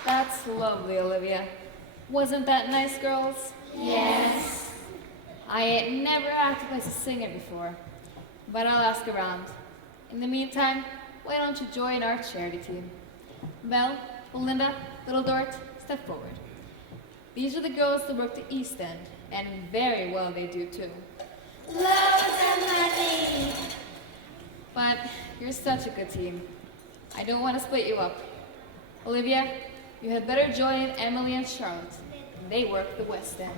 That's lovely, Olivia. Wasn't that nice, girls? Yes. I ain't never asked a place to sing it before, but I'll ask around. In the meantime, why don't you join our charity team? Belle, Belinda, Little Dort, step forward. These are the girls that work the East End, and very well they do too. Loads of money. But you're such a good team. I don't want to split you up. Olivia, you had better join Emily and Charlotte. They work the West End.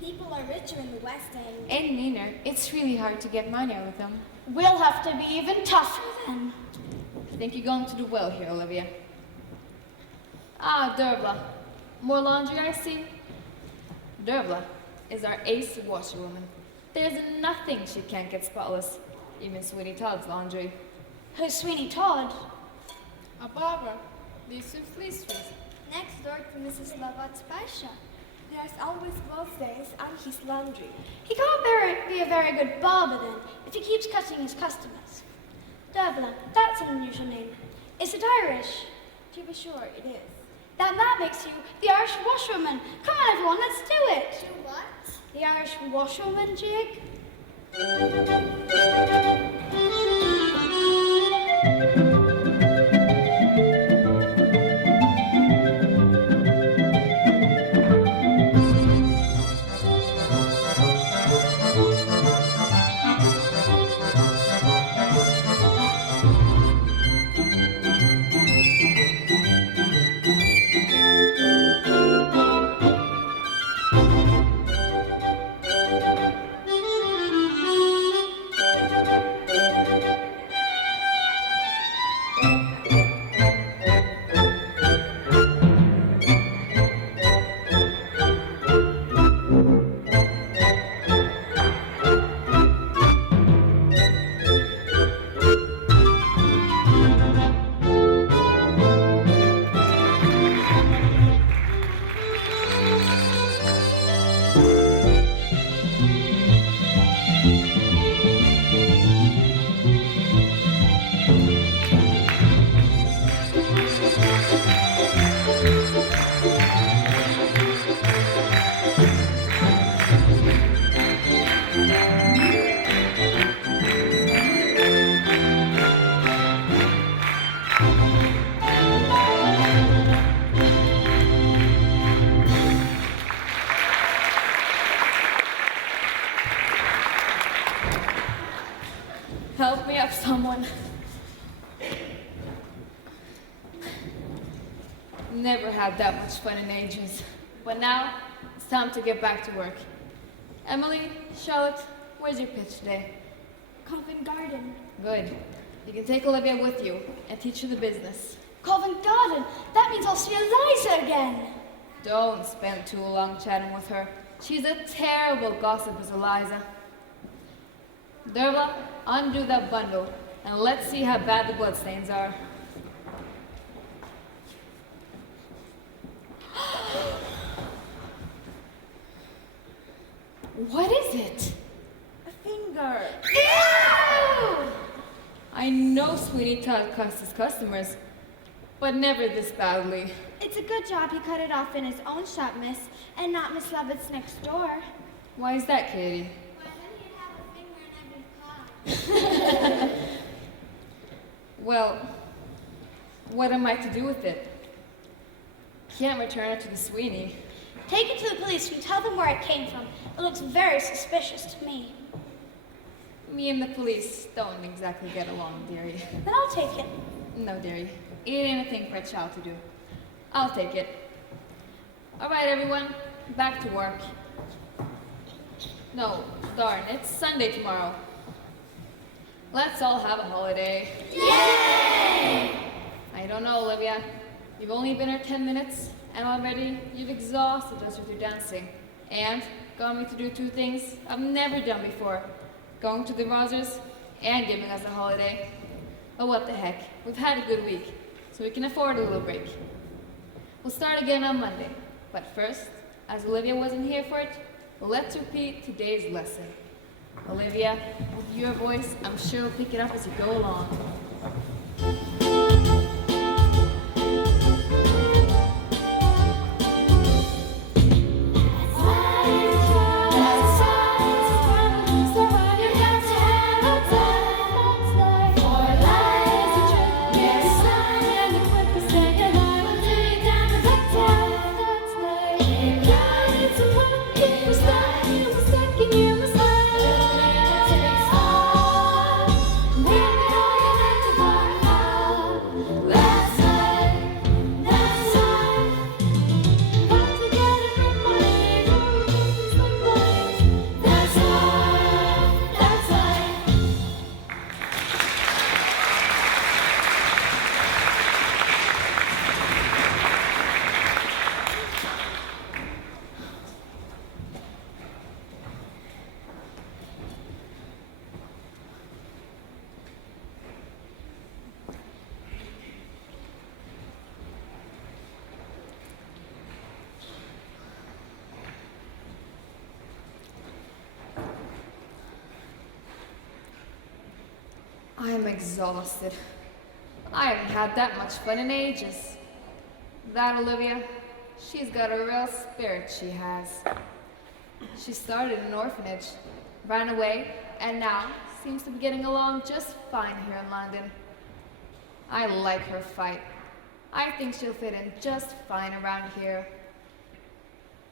People are richer in the West End. And meaner. It's really hard to get money out of them. We'll have to be even tougher then. I think you're going to do well here, Olivia. Ah, Dervla. More laundry, I see. Dervla is our ace washerwoman. There's nothing she can't get spotless, even Sweeney Todd's laundry. Who's Sweeney Todd? A barber. Lives in Fleet Street. Next door to Mrs. Lavat's Pasha. There's always clothes days and his laundry. He can't be a very good barber then, if he keeps cutting his customers. Dervla, that's an unusual name. Is it Irish? To be sure, it is. Then that makes you the Irish washerwoman. Come on, everyone, let's do it. Do what? The Irish washerwoman jig. Help me up, someone. Never had that much fun in ages. But now, it's time to get back to work. Emily, Charlotte, where's your pitch today? Covent Garden. Good. You can take Olivia with you and teach her the business. Covent Garden. That means I'll see Eliza again. Don't spend too long chatting with her. She's a terrible gossip as Eliza. Dervla, undo that bundle and let's see how bad the bloodstains are. What is it? A finger. Ew! I know Sweeney Todd cussed his customers, but never this badly. It's a good job he cut it off in his own shop, miss, and not Miss Lovett's next door. Why is that, Katie? Why, then he'd have a finger in every pie. Well, what am I to do with it? Can't return it to the Sweeney. Take it to the police and tell them where it came from. It looks very suspicious to me. Me and the police don't exactly get along, dearie. Then I'll take it. No, dearie. It ain't a thing for a child to do. I'll take it. All right, everyone. Back to work. No, darn, it's Sunday tomorrow. Let's all have a holiday. Yay! I don't know, Olivia. You've only been here 10 minutes, and already you've exhausted us with your dancing. And got me to do two things I've never done before. Going to the Rosers and giving us a holiday. But what the heck, we've had a good week, so we can afford a little break. We'll start again on Monday. But first, as Olivia wasn't here for it, let's repeat today's lesson. Olivia, with your voice, I'm sure you'll pick it up as you go along. Stuck in your I'm exhausted. I haven't had that much fun in ages. That Olivia, she's got a real spirit, she has. She started an orphanage, ran away, and now seems to be getting along just fine here in London. I like her fight. I think she'll fit in just fine around here.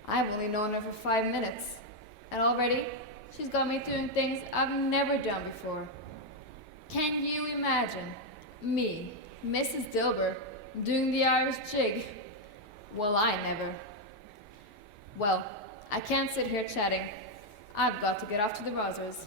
I've only known her for 5 minutes, and already she's got me doing things I've never done before. Can you imagine me, Mrs. Dilber, doing the Irish jig? Well, I never. Well, I can't sit here chatting. I've got to get off to the Rosers.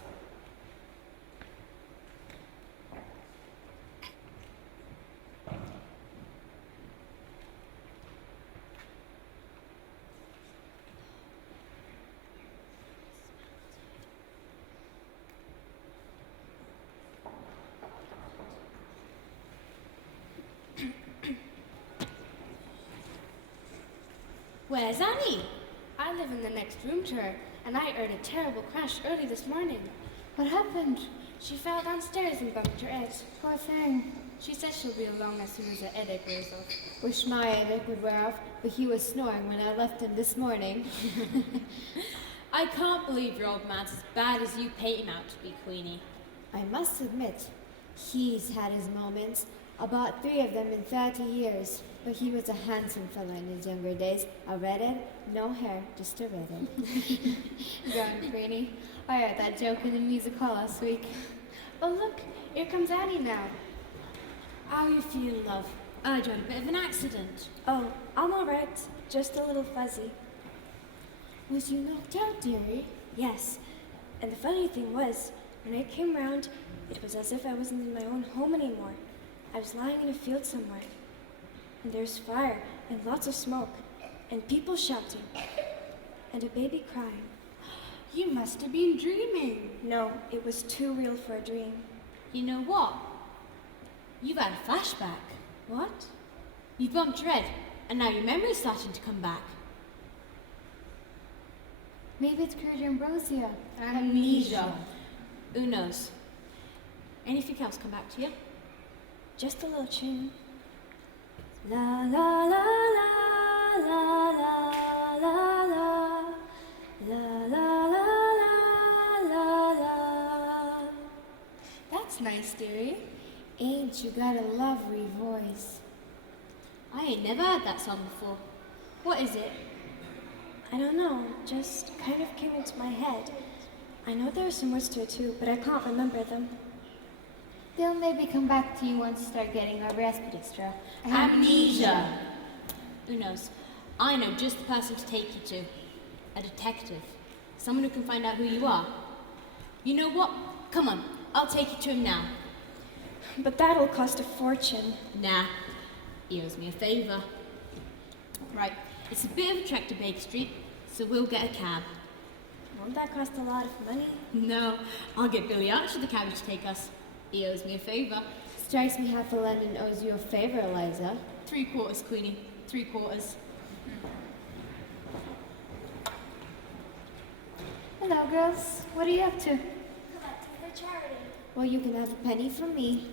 Where's Annie? I live in the next room to her, and I heard a terrible crash early this morning. What happened? She fell downstairs and bumped her head. Poor thing. She says she'll be along as soon as her headache wears off. Wish my headache would wear off, but he was snoring when I left him this morning. I can't believe your old man's as bad as you paint him out to be, Queenie. I must admit, he's had his moments. About 3 of them in 30 years. But he was a handsome fellow in his younger days. A redhead, no hair, just a redhead. Go on, Queenie. I heard that joke in the music hall last week. Oh, look, here comes Annie now. How you feeling, love? I had a bit of an accident. Oh, I'm all right. Just a little fuzzy. Was you knocked out, dearie? Yes. And the funny thing was, when I came round, it was as if I wasn't in my own home anymore. I was lying in a field somewhere. And there's fire and lots of smoke and people shouting and a baby crying. You must have been dreaming. No, it was too real for a dream. You know what? You've had a flashback. What? You bumped your head, and now your memory's starting to come back. Maybe it's Cardia ambrosia. Amnesia. Who knows? Anything else come back to you? Just a little tune. La la la la la la la la la la la la. That's nice, dearie. Ain't you got a lovely voice? I ain't never heard that song before. What is it? I don't know, just kind of came into my head. I know there are some words to it too, but I can't remember them. They'll maybe come back to you once you start getting over Aspidistra. Amnesia. Who knows? I know just the person to take you to. A detective. Someone who can find out who you are. You know what? Come on, I'll take you to him now. But that'll cost a fortune. Nah, he owes me a favour. Right, it's a bit of a trek to Baker Street, so we'll get a cab. Won't that cost a lot of money? No, I'll get Billy Archer the cab to take us. He owes me a favour. Strikes me half of London owes you a favour, Eliza. 3/4, Queenie. 3/4. Hello, girls. What are you up to? Collecting for charity. Well, you can have a penny from me.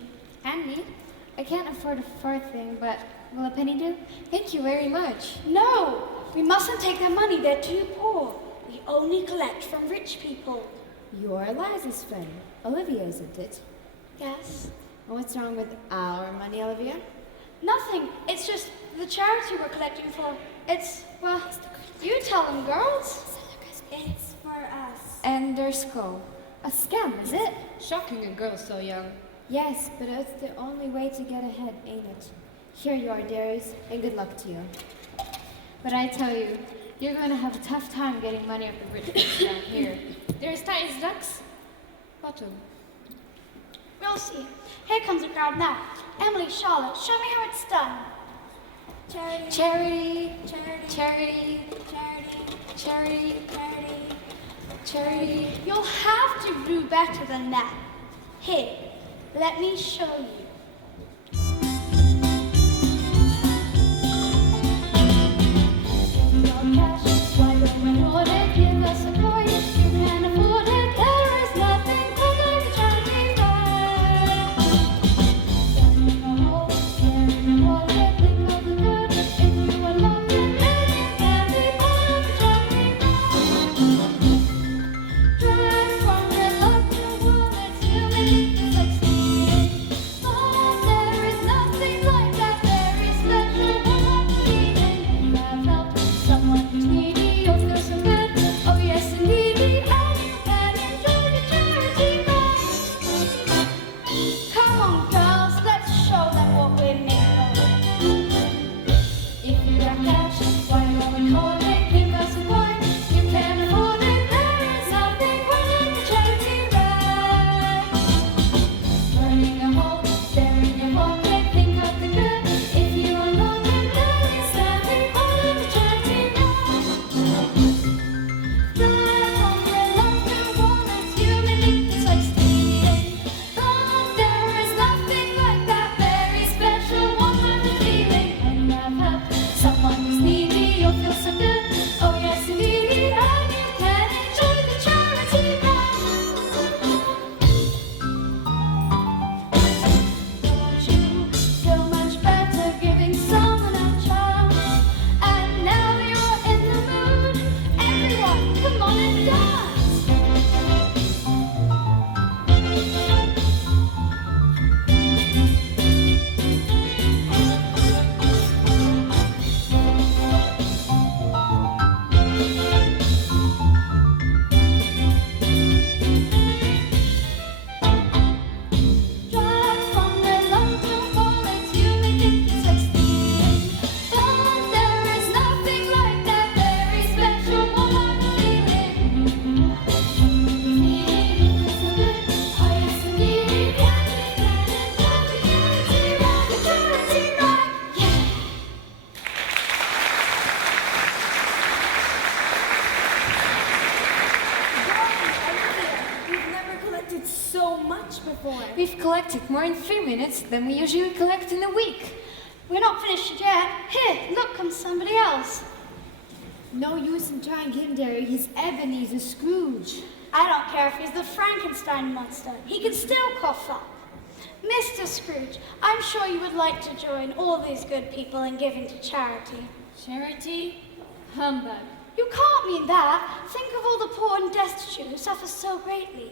And me? I can't afford a 4th thing, but will a penny do? Thank you very much. No, we mustn't take their money. They're too poor. We only collect from rich people. You're Eliza's friend. Olivia, isn't it? Yes. And what's wrong with our money, Olivia? Nothing. It's just the charity we're collecting for. It's, well, you tell them, girls. It's for us. And their skull. A scam, is it? Shocking a girl so young. Yes, but it's the only way to get ahead, ain't it? Here you are, dearies, and good luck to you. But I tell you, you're going to have a tough time getting money up the rich people down here. There's Tiny's ducks. Bottom. We'll see. Here comes the crowd now. Emily, Charlotte, show me how it's done. Charity. Charity, Charity. charity, Charity. charity, Charity. charity. You'll have to do better than that. Here, let me show you. Cash, why don't we hold it? Give us a coin. You can afford it. There is nothing quite like a charity ride. before. We've collected more in 3 minutes than we usually collect in a week. We're not finished yet. Here, look, comes somebody else. No use in trying him, Derry. He's Ebenezer Scrooge. I don't care if he's the Frankenstein monster. He can still cough up. Mr. Scrooge, I'm sure you would like to join all these good people in giving to charity. Charity? Humbug. You can't mean that. Think of all the poor and destitute who suffer so greatly.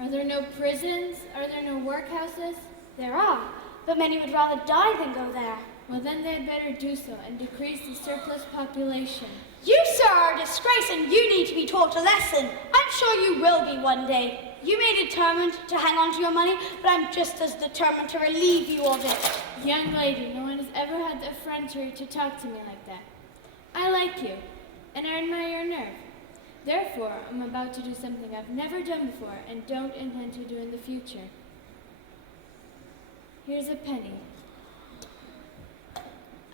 Are there no prisons? Are there no workhouses? There are, but many would rather die than go there. Well, then they'd better do so and decrease the surplus population. You, sir, are a disgrace and you need to be taught a lesson. I'm sure you will be one day. You may be determined to hang on to your money, but I'm just as determined to relieve you of it. Young lady, no one has ever had the effrontery to talk to me like that. I like you, and I admire your nerve. Therefore, I'm about to do something I've never done before and don't intend to do in the future. Here's a penny.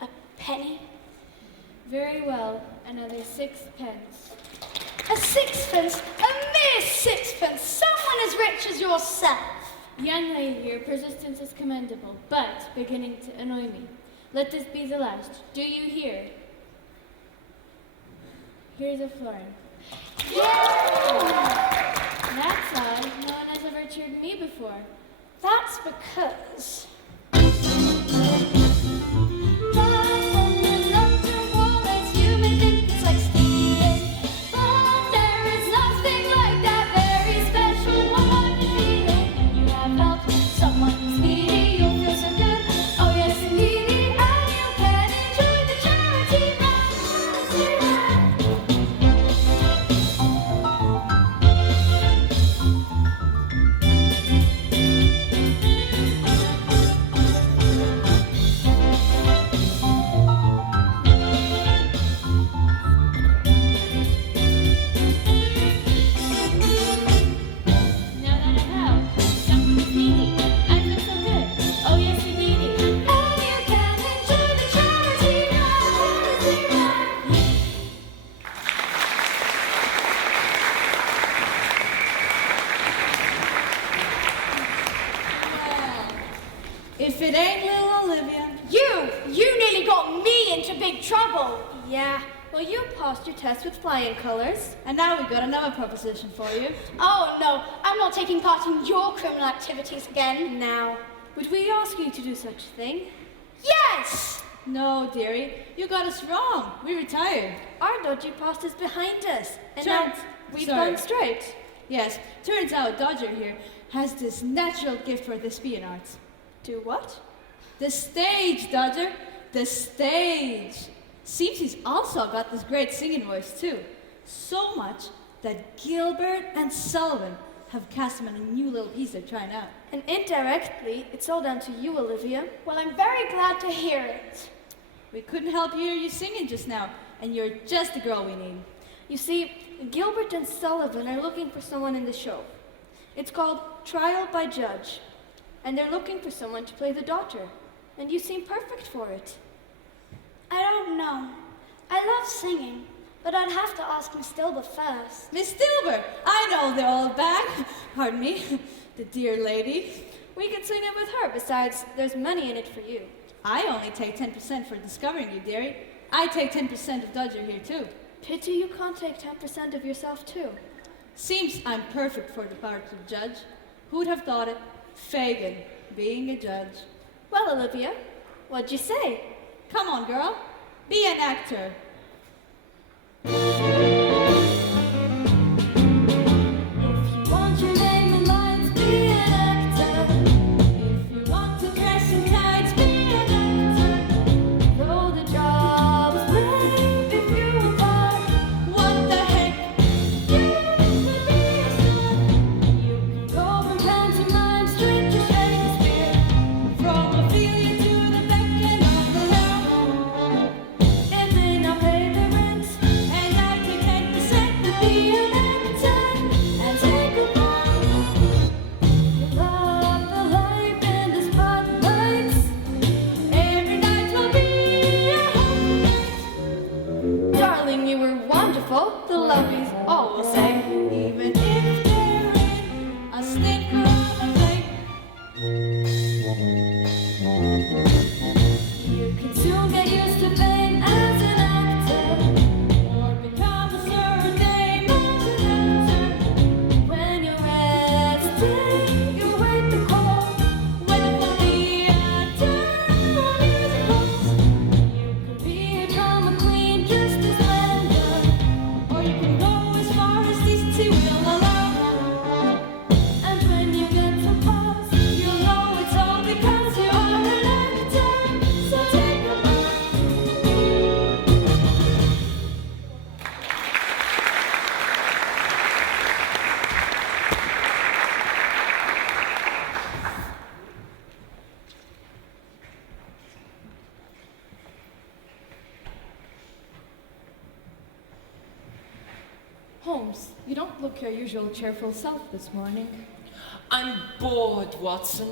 A penny? Very well, another 6 pence. A sixpence? A mere sixpence? Someone as rich as yourself. Young lady, your persistence is commendable, but beginning to annoy me. Let this be the last. Do you hear? Here's a florin. Yeah! That's odd. No one has ever cheered me before. That's because... If it ain't little Olivia. You nearly got me into big trouble. Yeah, well, you passed your test with flying colors. And now we've got another proposition for you. Oh no, I'm not taking part in your criminal activities again. Now, would we ask you to do such a thing? Yes! No, dearie, you got us wrong. We retired. Our dodgy past is behind us, and Turns- now we've sorry. gone straight. Yes, turns out Dodger here has this natural gift for the thespian arts. Do what? The stage, Dodger. The stage. Seems he's also got this great singing voice too. So much that Gilbert and Sullivan have cast him in a new little piece they're trying out. And indirectly, it's all down to you, Olivia. Well, I'm very glad to hear it. We couldn't help hear you singing just now, and you're just the girl we need. You see, Gilbert and Sullivan are looking for someone in the show. It's called Trial by Judge, and they're looking for someone to play the daughter. And you seem perfect for it. I don't know. I love singing, but I'd have to ask Miss Dilber first. Miss Dilber! I know the old bag. Pardon me, the dear lady. We can sing it with her. Besides, there's money in it for you. I only take 10% for discovering you, dearie. I take 10% of Dodger here too. Pity you can't take 10% of yourself too. Seems I'm perfect for the part of judge. Who'd have thought it? Fagin, being a judge. Well, Olivia, what'd you say? Come on, girl. Be an actor. If you want your name in lights, be an actor. If you want to dress in tights, be an actor. Though the job's brave, if you want, what the heck? You could be a star. You can go from pantomime straight to Shakespeare. From Ophelia to the Beckon of the Hill. It may not pay the rent, and I take 10% to be an actor and take a bite. You love the life in the spotlights. Every night will be a highlight. Darling, you were wonderful. The lovies all will say. Even if they're in a stinker of a thing, Holmes, you don't look your usual cheerful self this morning. I'm bored, Watson.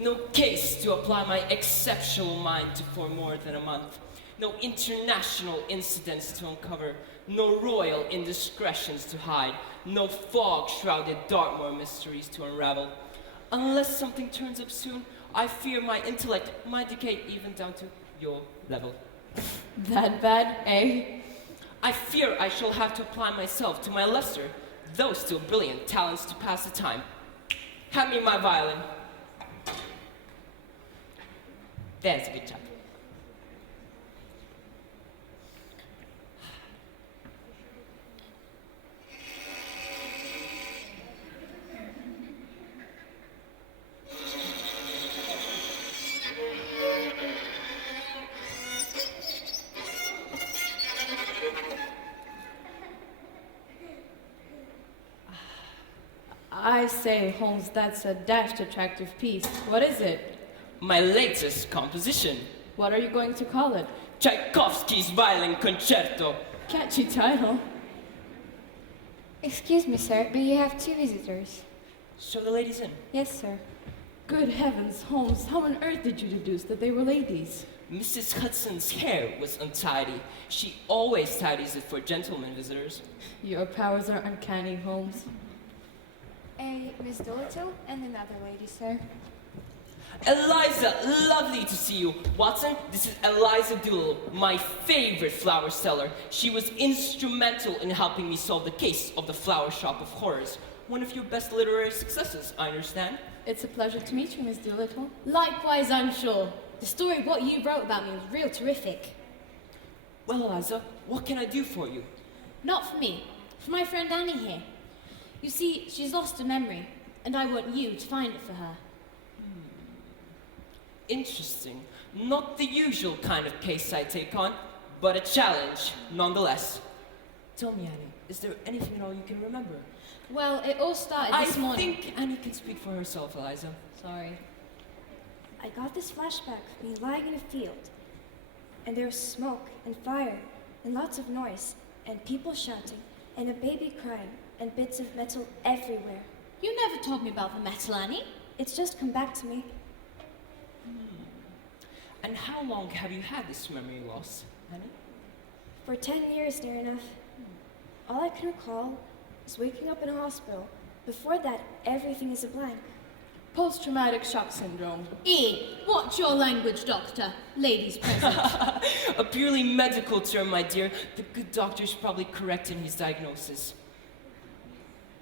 No case to apply my exceptional mind to for more than a month. No international incidents to uncover. No royal indiscretions to hide. No fog-shrouded Dartmoor mysteries to unravel. Unless something turns up soon, I fear my intellect might decay even down to your level. That bad, eh? I fear I shall have to apply myself to my lesser, though still brilliant, talents to pass the time. Hand me my violin. There's a good job. I say, Holmes, that's a dashed attractive piece. What is it? My latest composition. What are you going to call it? Tchaikovsky's Violin Concerto. Catchy title. Excuse me, sir, but you have 2 visitors. Show the ladies in. Yes, sir. Good heavens, Holmes, how on earth did you deduce that they were ladies? Mrs. Hudson's hair was untidy. She always tidies it for gentlemen visitors. Your powers are uncanny, Holmes. A Miss Dolittle and another lady, sir. Eliza, lovely to see you. Watson, this is Eliza Doolittle, my favorite flower seller. She was instrumental in helping me solve the case of the Flower Shop of Horrors. One of your best literary successes, I understand. It's a pleasure to meet you, Miss Doolittle. Likewise, I'm sure. The story of what you wrote about me was real terrific. Well, Eliza, what can I do for you? Not for me, for my friend Annie here. You see, she's lost her memory, and I want you to find it for her. Interesting. Not the usual kind of case I take on, but a challenge, nonetheless. Tell me, Annie, is there anything at all you can remember? Well, it all started this morning. I think Annie can speak for herself, Eliza. Sorry. I got this flashback of me lying in a field, and there was smoke and fire and lots of noise and people shouting and a baby crying and bits of metal everywhere. You never told me about the metal, Annie. It's just come back to me. And how long have you had this memory loss, Annie? For 10 years, near enough. All I can recall is waking up in a hospital. Before that, everything is a blank. Post-traumatic shock syndrome. Watch your language, doctor. Ladies present. A purely medical term, my dear. The good doctor's probably correct in his diagnosis.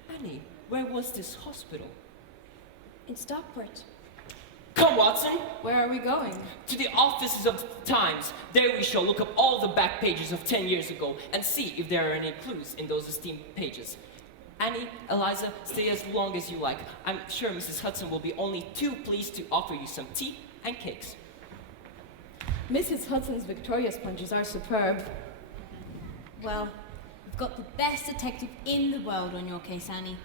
Annie, where was this hospital? In Stockport. Come, Watson. Where are we going? To the offices of the Times. There we shall look up all the back pages of 10 years ago and see if there are any clues in those esteemed pages. Annie, Eliza, stay as long as you like. I'm sure Mrs. Hudson will be only too pleased to offer you some tea and cakes. Mrs. Hudson's Victoria sponges are superb. Well, we've got the best detective in the world on your case, Annie.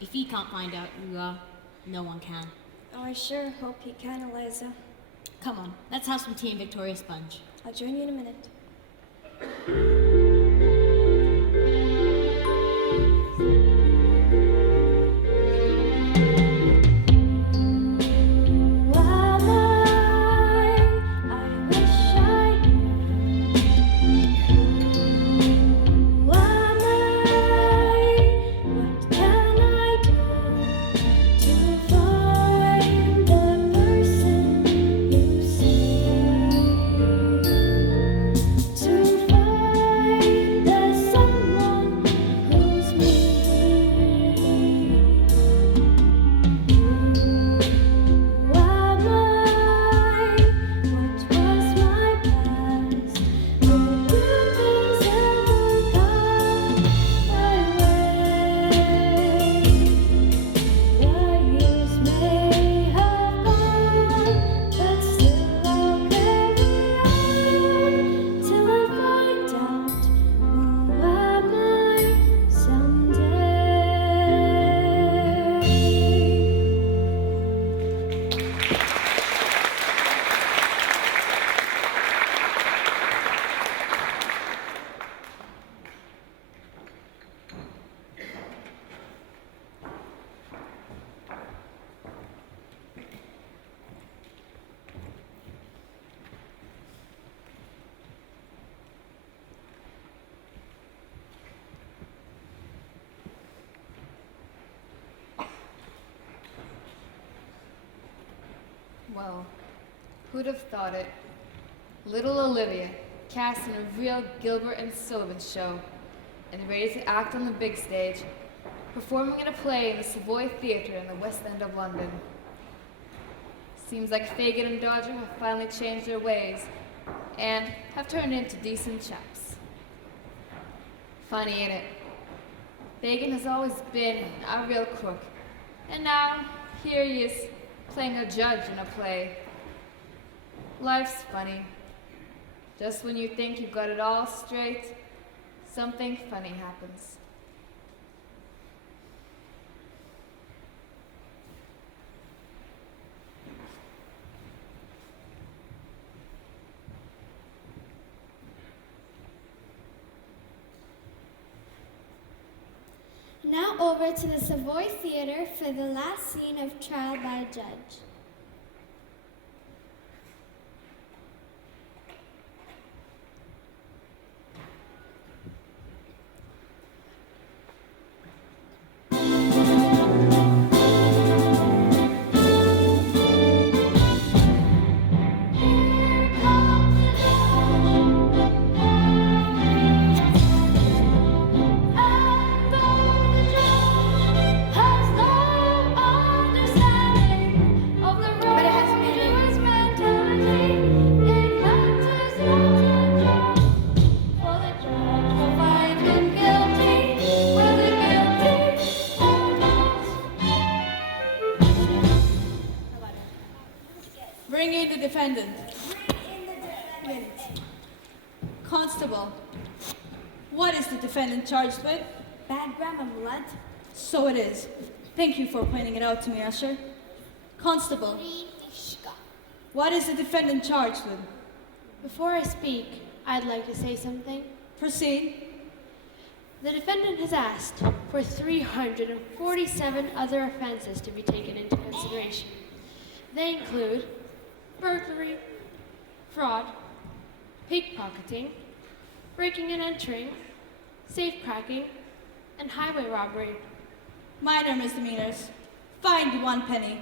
If he can't find out who you are, no one can. Oh, I sure hope he can, Eliza. Come on, let's have some tea and Victoria sponge. I'll join you in a minute. To find Well, who'd have thought it? Little Olivia, cast in a real Gilbert and Sullivan show, and ready to act on the big stage, performing in a play in the Savoy Theatre in the West End of London. Seems like Fagin and Dodger have finally changed their ways and have turned into decent chaps. Funny, ain't it? Fagin has always been a real crook, and now here he is playing a judge in a play. Life's funny. Just when you think you've got it all straight, something funny happens. Now over to the Savoy Theatre for the last scene of Trial by Judge. Bring in the defendant. Constable, what is the defendant charged with? Bad grammar, lad. So it is. Thank you for pointing it out to me, Usher. Constable, what is the defendant charged with? Before I speak, I'd like to say something. Proceed. The defendant has asked for 347 other offenses to be taken into consideration. They include burglary, fraud, pickpocketing, breaking and entering, safecracking, and highway robbery. Minor misdemeanors. Fined 1 penny.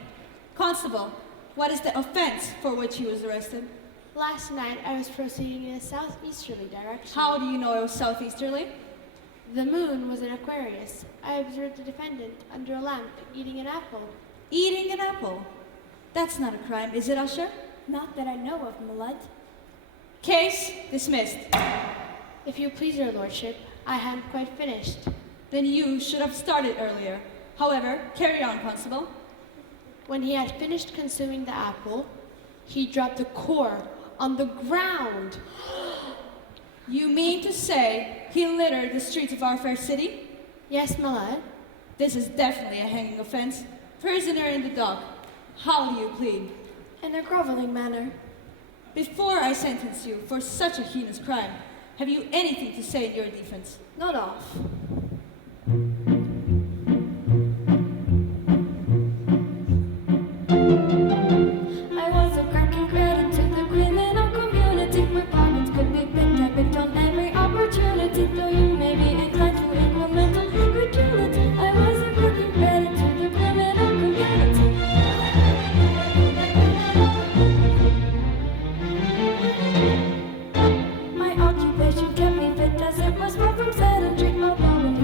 Constable, what is the offense for which he was arrested? Last night, I was proceeding in a southeasterly direction. How do you know it was southeasterly? The moon was in Aquarius. I observed the defendant under a lamp eating an apple. Eating an apple? That's not a crime, is it, Usher? Not that I know of, my lad. Case dismissed. If you please, your lordship, I hadn't quite finished. Then you should have started earlier. However, carry on, Constable. When he had finished consuming the apple, he dropped the core on the ground. You mean to say he littered the streets of our fair city? Yes, my lad. This is definitely a hanging offense. Prisoner in the dock. How do you plead? In a groveling manner. Before I sentence you for such a heinous crime, have you anything to say in your defense? Not off. I was a cracking credit to the criminal community where pardons could be picked up picked on every opportunity. Though you may be inclined to incremental credulity, I was a cracking credit to the criminal community. My occupation kept me fit as it was far from sedentary, although in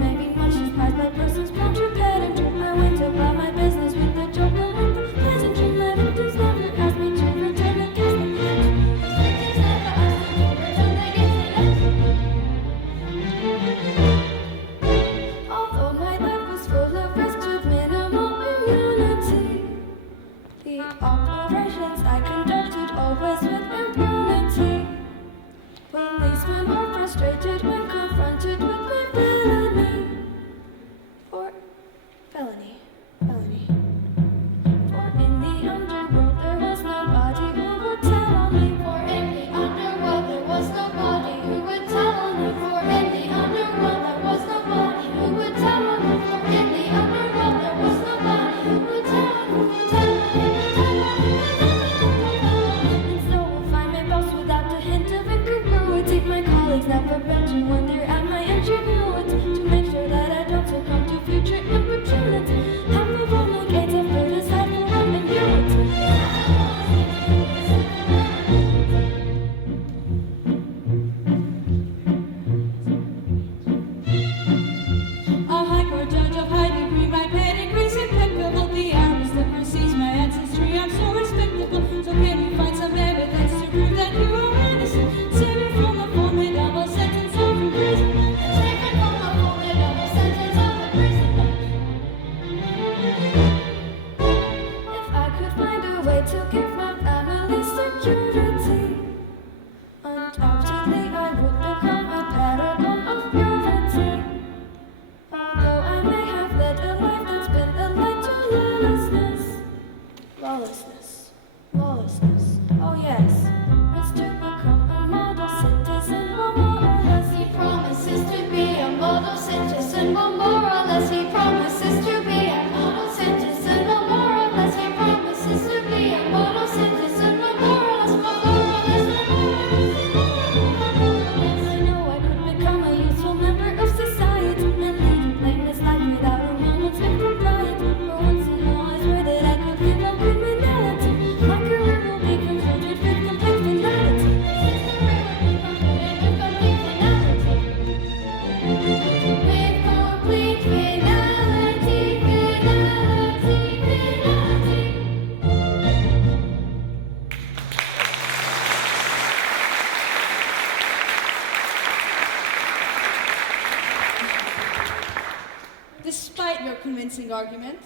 Despite your convincing argument,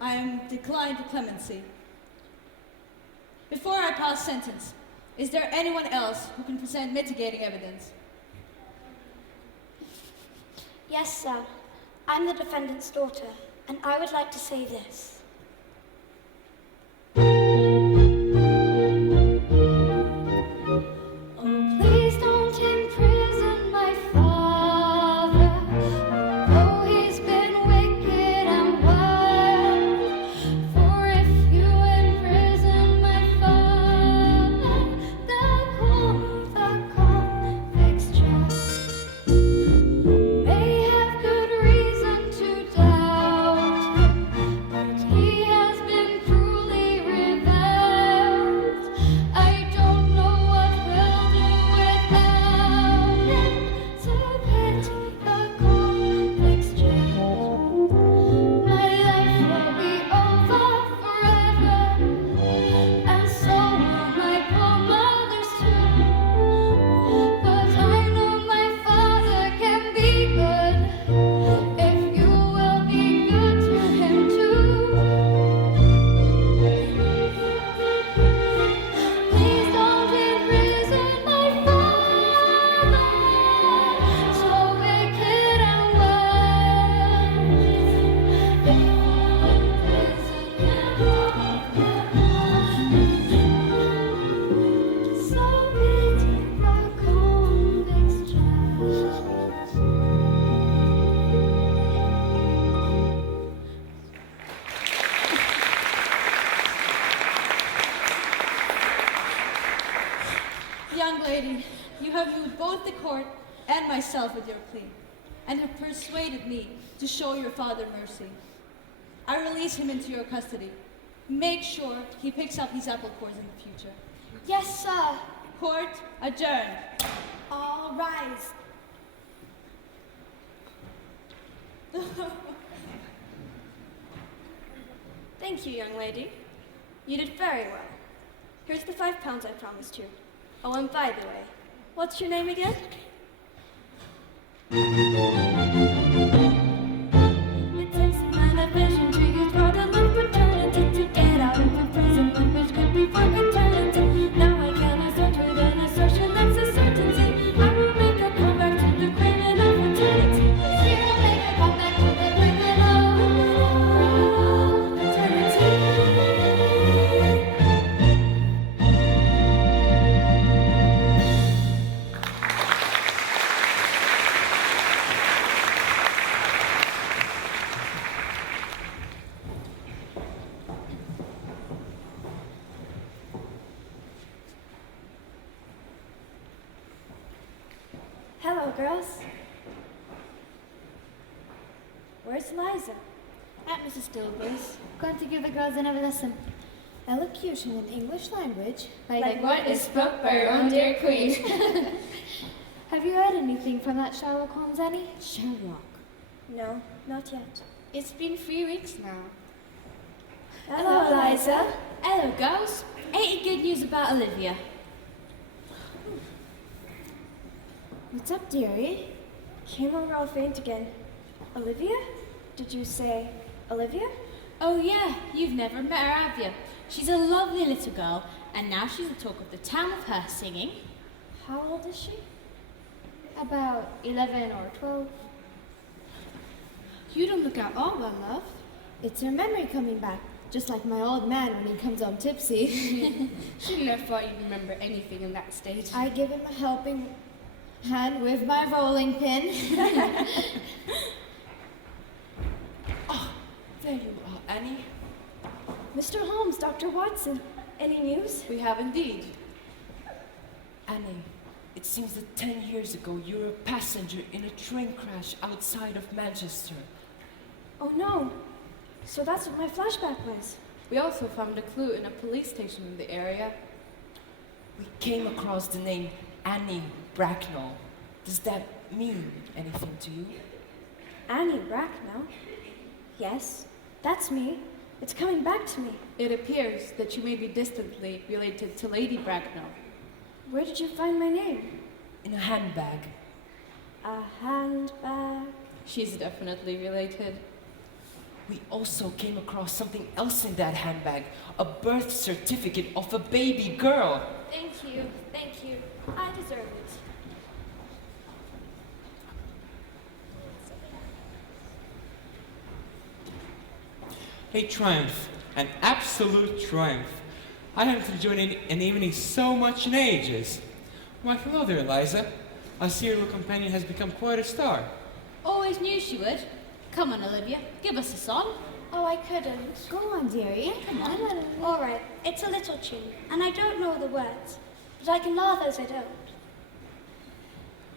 I am declined to clemency. Before I pass sentence, is there anyone else who can present mitigating evidence? Yes, sir. I'm the defendant's daughter, and I would like to say this. Please don't imprison my father. Oh, he's been wicked and wild. For if you imprison my father, they'll call me the convict's child. They have good reason to doubt him, but he has been cruelly reviled. I don't know what we'll do without him, so pity the convict's child. My life will be over forever, and so will my poor mother's too. But I know my father can be good, if you will be good to him too. Please don't imprison my father, so wicked and wild. If you imprison him, so pity the convict's child. Young lady, you have wooed both the court and myself with your plea, and have persuaded me to show your father mercy. I release him into your custody. Make sure he picks up these apple cores in the future. Yes, sir. Court adjourned. All rise. Thank you, young lady. You did very well. Here's the £5 I promised you. Oh, and by the way, what's your name again? It takes a man of vision to use broad and opportunity to get out of imprisonment, which could be for eternity. Now I can assert with an assertion that's a certainty. I will make a comeback to the criminal fraternity. He will make a comeback to the criminal fraternity. Hello, girls. Where's Liza? At Mrs. Dilber's. Going to give the girls another lesson. Elocution in English language. Like what is spoke by our own dear queen. Have you heard anything from that Sherlock Holmes, Annie? Sherlock. No, not yet. It's been 3 weeks now. Hello, Liza. Hello, girls. Ain't it good news about Olivia? What's up, dearie? Came over all faint again. Olivia? Did you say Olivia? Oh yeah, you've never met her, have you? She's a lovely little girl, and now she's the talk of the town with her singing. How old is she? About 11 or 12. You don't look at all well, love. It's her memory coming back, just like my old man when he comes home tipsy. Shouldn't have thought you'd remember anything in that state. I give him a helping hand with my rolling pin. There you are, Annie. Mr. Holmes, Dr. Watson. Any news? We have indeed. Annie, it seems that 10 years ago you were a passenger in a train crash outside of Manchester. Oh no. So that's what my flashback was. We also found a clue in a police station in the area. We came across the name Annie Bracknell. Does that mean anything to you? Annie Bracknell? Yes, that's me. It's coming back to me. It appears that you may be distantly related to Lady Bracknell. Where did you find my name? In a handbag. A handbag. She's definitely related. We also came across something else in that handbag, a birth certificate of a baby girl. Thank you. I deserve it. A triumph, an absolute triumph. I haven't enjoyed an evening so much in ages. Why, hello there, Eliza. I see your little companion has become quite a star. Always knew she would. Come on, Olivia, give us a song. Oh, I couldn't. Go on, dearie. Come on. All right, it's a little tune, and I don't know the words, but I can laugh as I don't.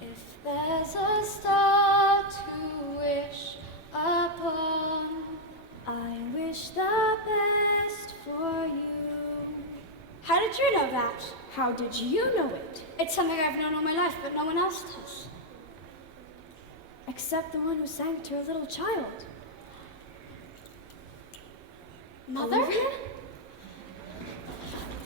If there's a star to wish upon, I wish the best for you. How did you know that? How did you know it? It's something I've known all my life, but no one else does. Except the one who sang to a little child. Mother? Olivia?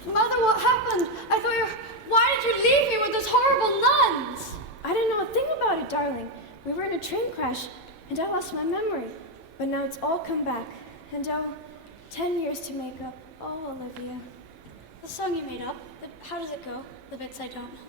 Mother, what happened? I thought you were... Why did you leave me with those horrible nuns? I didn't know a thing about it, darling. We were in a train crash, and I lost my memory. But now it's all come back. And 10 years to make up. Oh, Olivia. The song you made up, how does it go? The bits I don't know.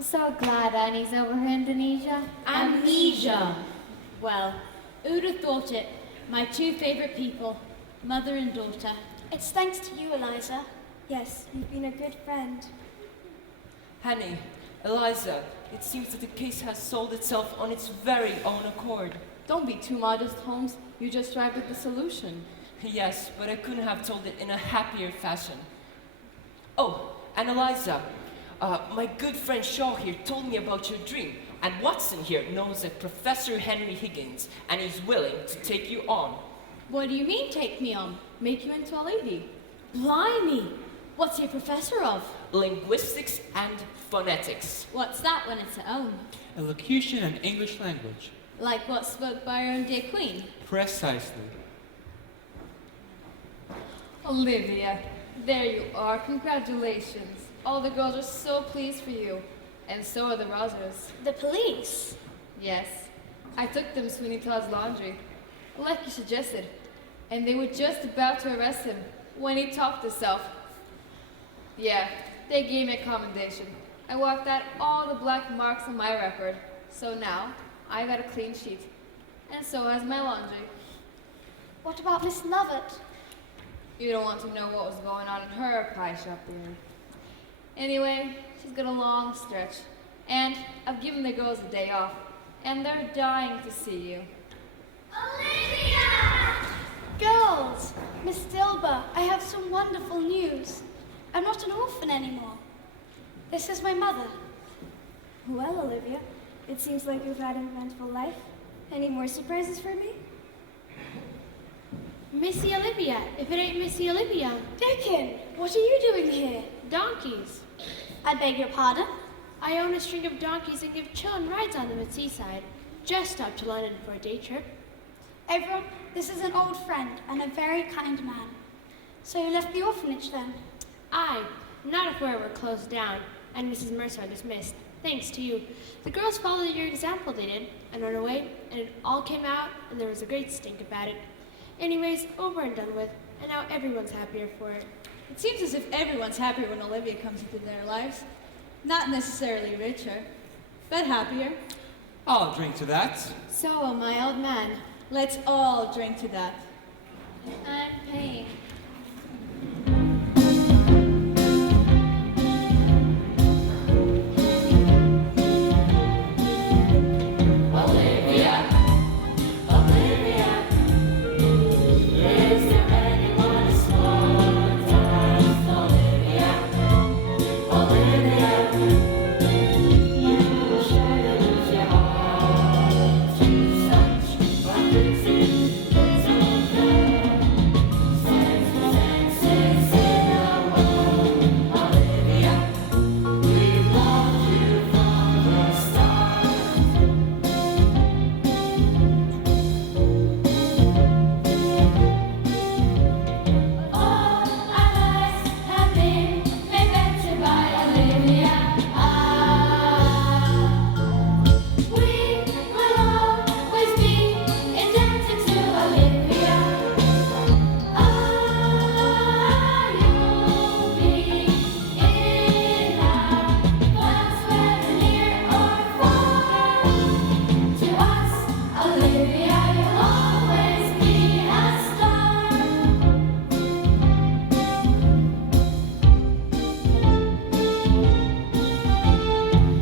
So glad Annie's over her Indonesia. Amnesia. Well, who'd have thought it? My two favourite people, mother and daughter. It's thanks to you, Eliza. Yes, you've been a good friend. Honey, Eliza, it seems that the case has solved itself on its very own accord. Don't be too modest, Holmes. You just arrived at the solution. Yes, but I couldn't have told it in a happier fashion. Oh, and Eliza, my good friend Shaw here told me about your dream, and Watson here knows a Professor Henry Higgins, and he's willing to take you on. What do you mean, take me on? Make you into a lady. Blimey! What's he a professor of? Linguistics and phonetics. What's that when it's at home? Elocution and English language. Like what's spoke by our own dear Queen? Precisely. Olivia, there you are. Congratulations. All the girls are so pleased for you. And so are the Rosers. The police? Yes. I took them Sweeney Todd's laundry, like you suggested. And they were just about to arrest him when he topped himself. Yeah, they gave me a commendation. I wiped out all the black marks on my record. So now, I got a clean sheet. And so has my laundry. What about Miss Lovett? You don't want to know what was going on in her pie shop there. Anyway, she's got a long stretch. And I've given the girls a day off. And they're dying to see you. Olivia! Girls! Miss Dilber, I have some wonderful news. I'm not an orphan anymore. This is my mother. Well, Olivia, it seems like you've had an eventful life. Any more surprises for me? Missy Olivia, if it ain't Missy Olivia. Dickon, what are you doing here? Donkeys. I beg your pardon? I own a string of donkeys and give children rides on them at Seaside. Just stopped to London for a day trip. Everyone, this is an old friend and a very kind man. So you left the orphanage then? Aye, not if we were closed down and Mrs. Mercer dismissed. Thanks to you. The girls followed your example, they did, and ran away, and it all came out, and there was a great stink about it. Anyways, over and done with, and now everyone's happier for it. It seems as if everyone's happier when Olivia comes into their lives. Not necessarily richer, but happier. I'll drink to that. So, my old man, let's all drink to that. I'm paying. Olivia, Olivia, is there anyone as smart as Olivia? Olivia, you should lose your heart to such fantasy. Senses in a world, Olivia, we've loved you from the start. All our lives have been made better by Olivia. We will always be indebted to Olivia. You'll be in our plans, whether near or far. To us, Olivia, you'll always be a star.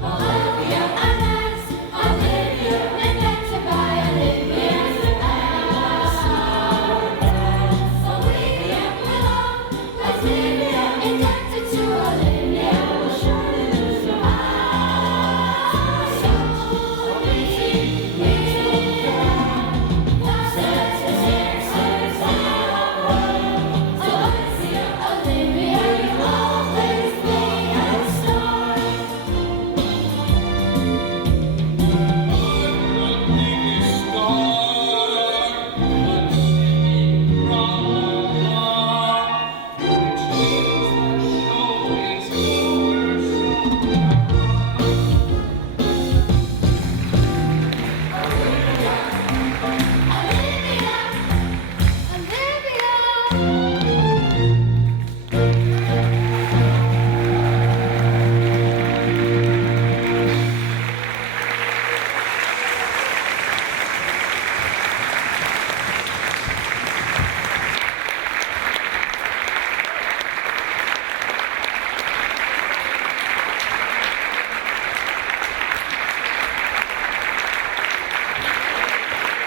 Olivia and us, Olivia, and better by Olivia. Olivia will always be indebted to Olivia. Olivia, you'll always be a star.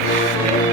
Olivia.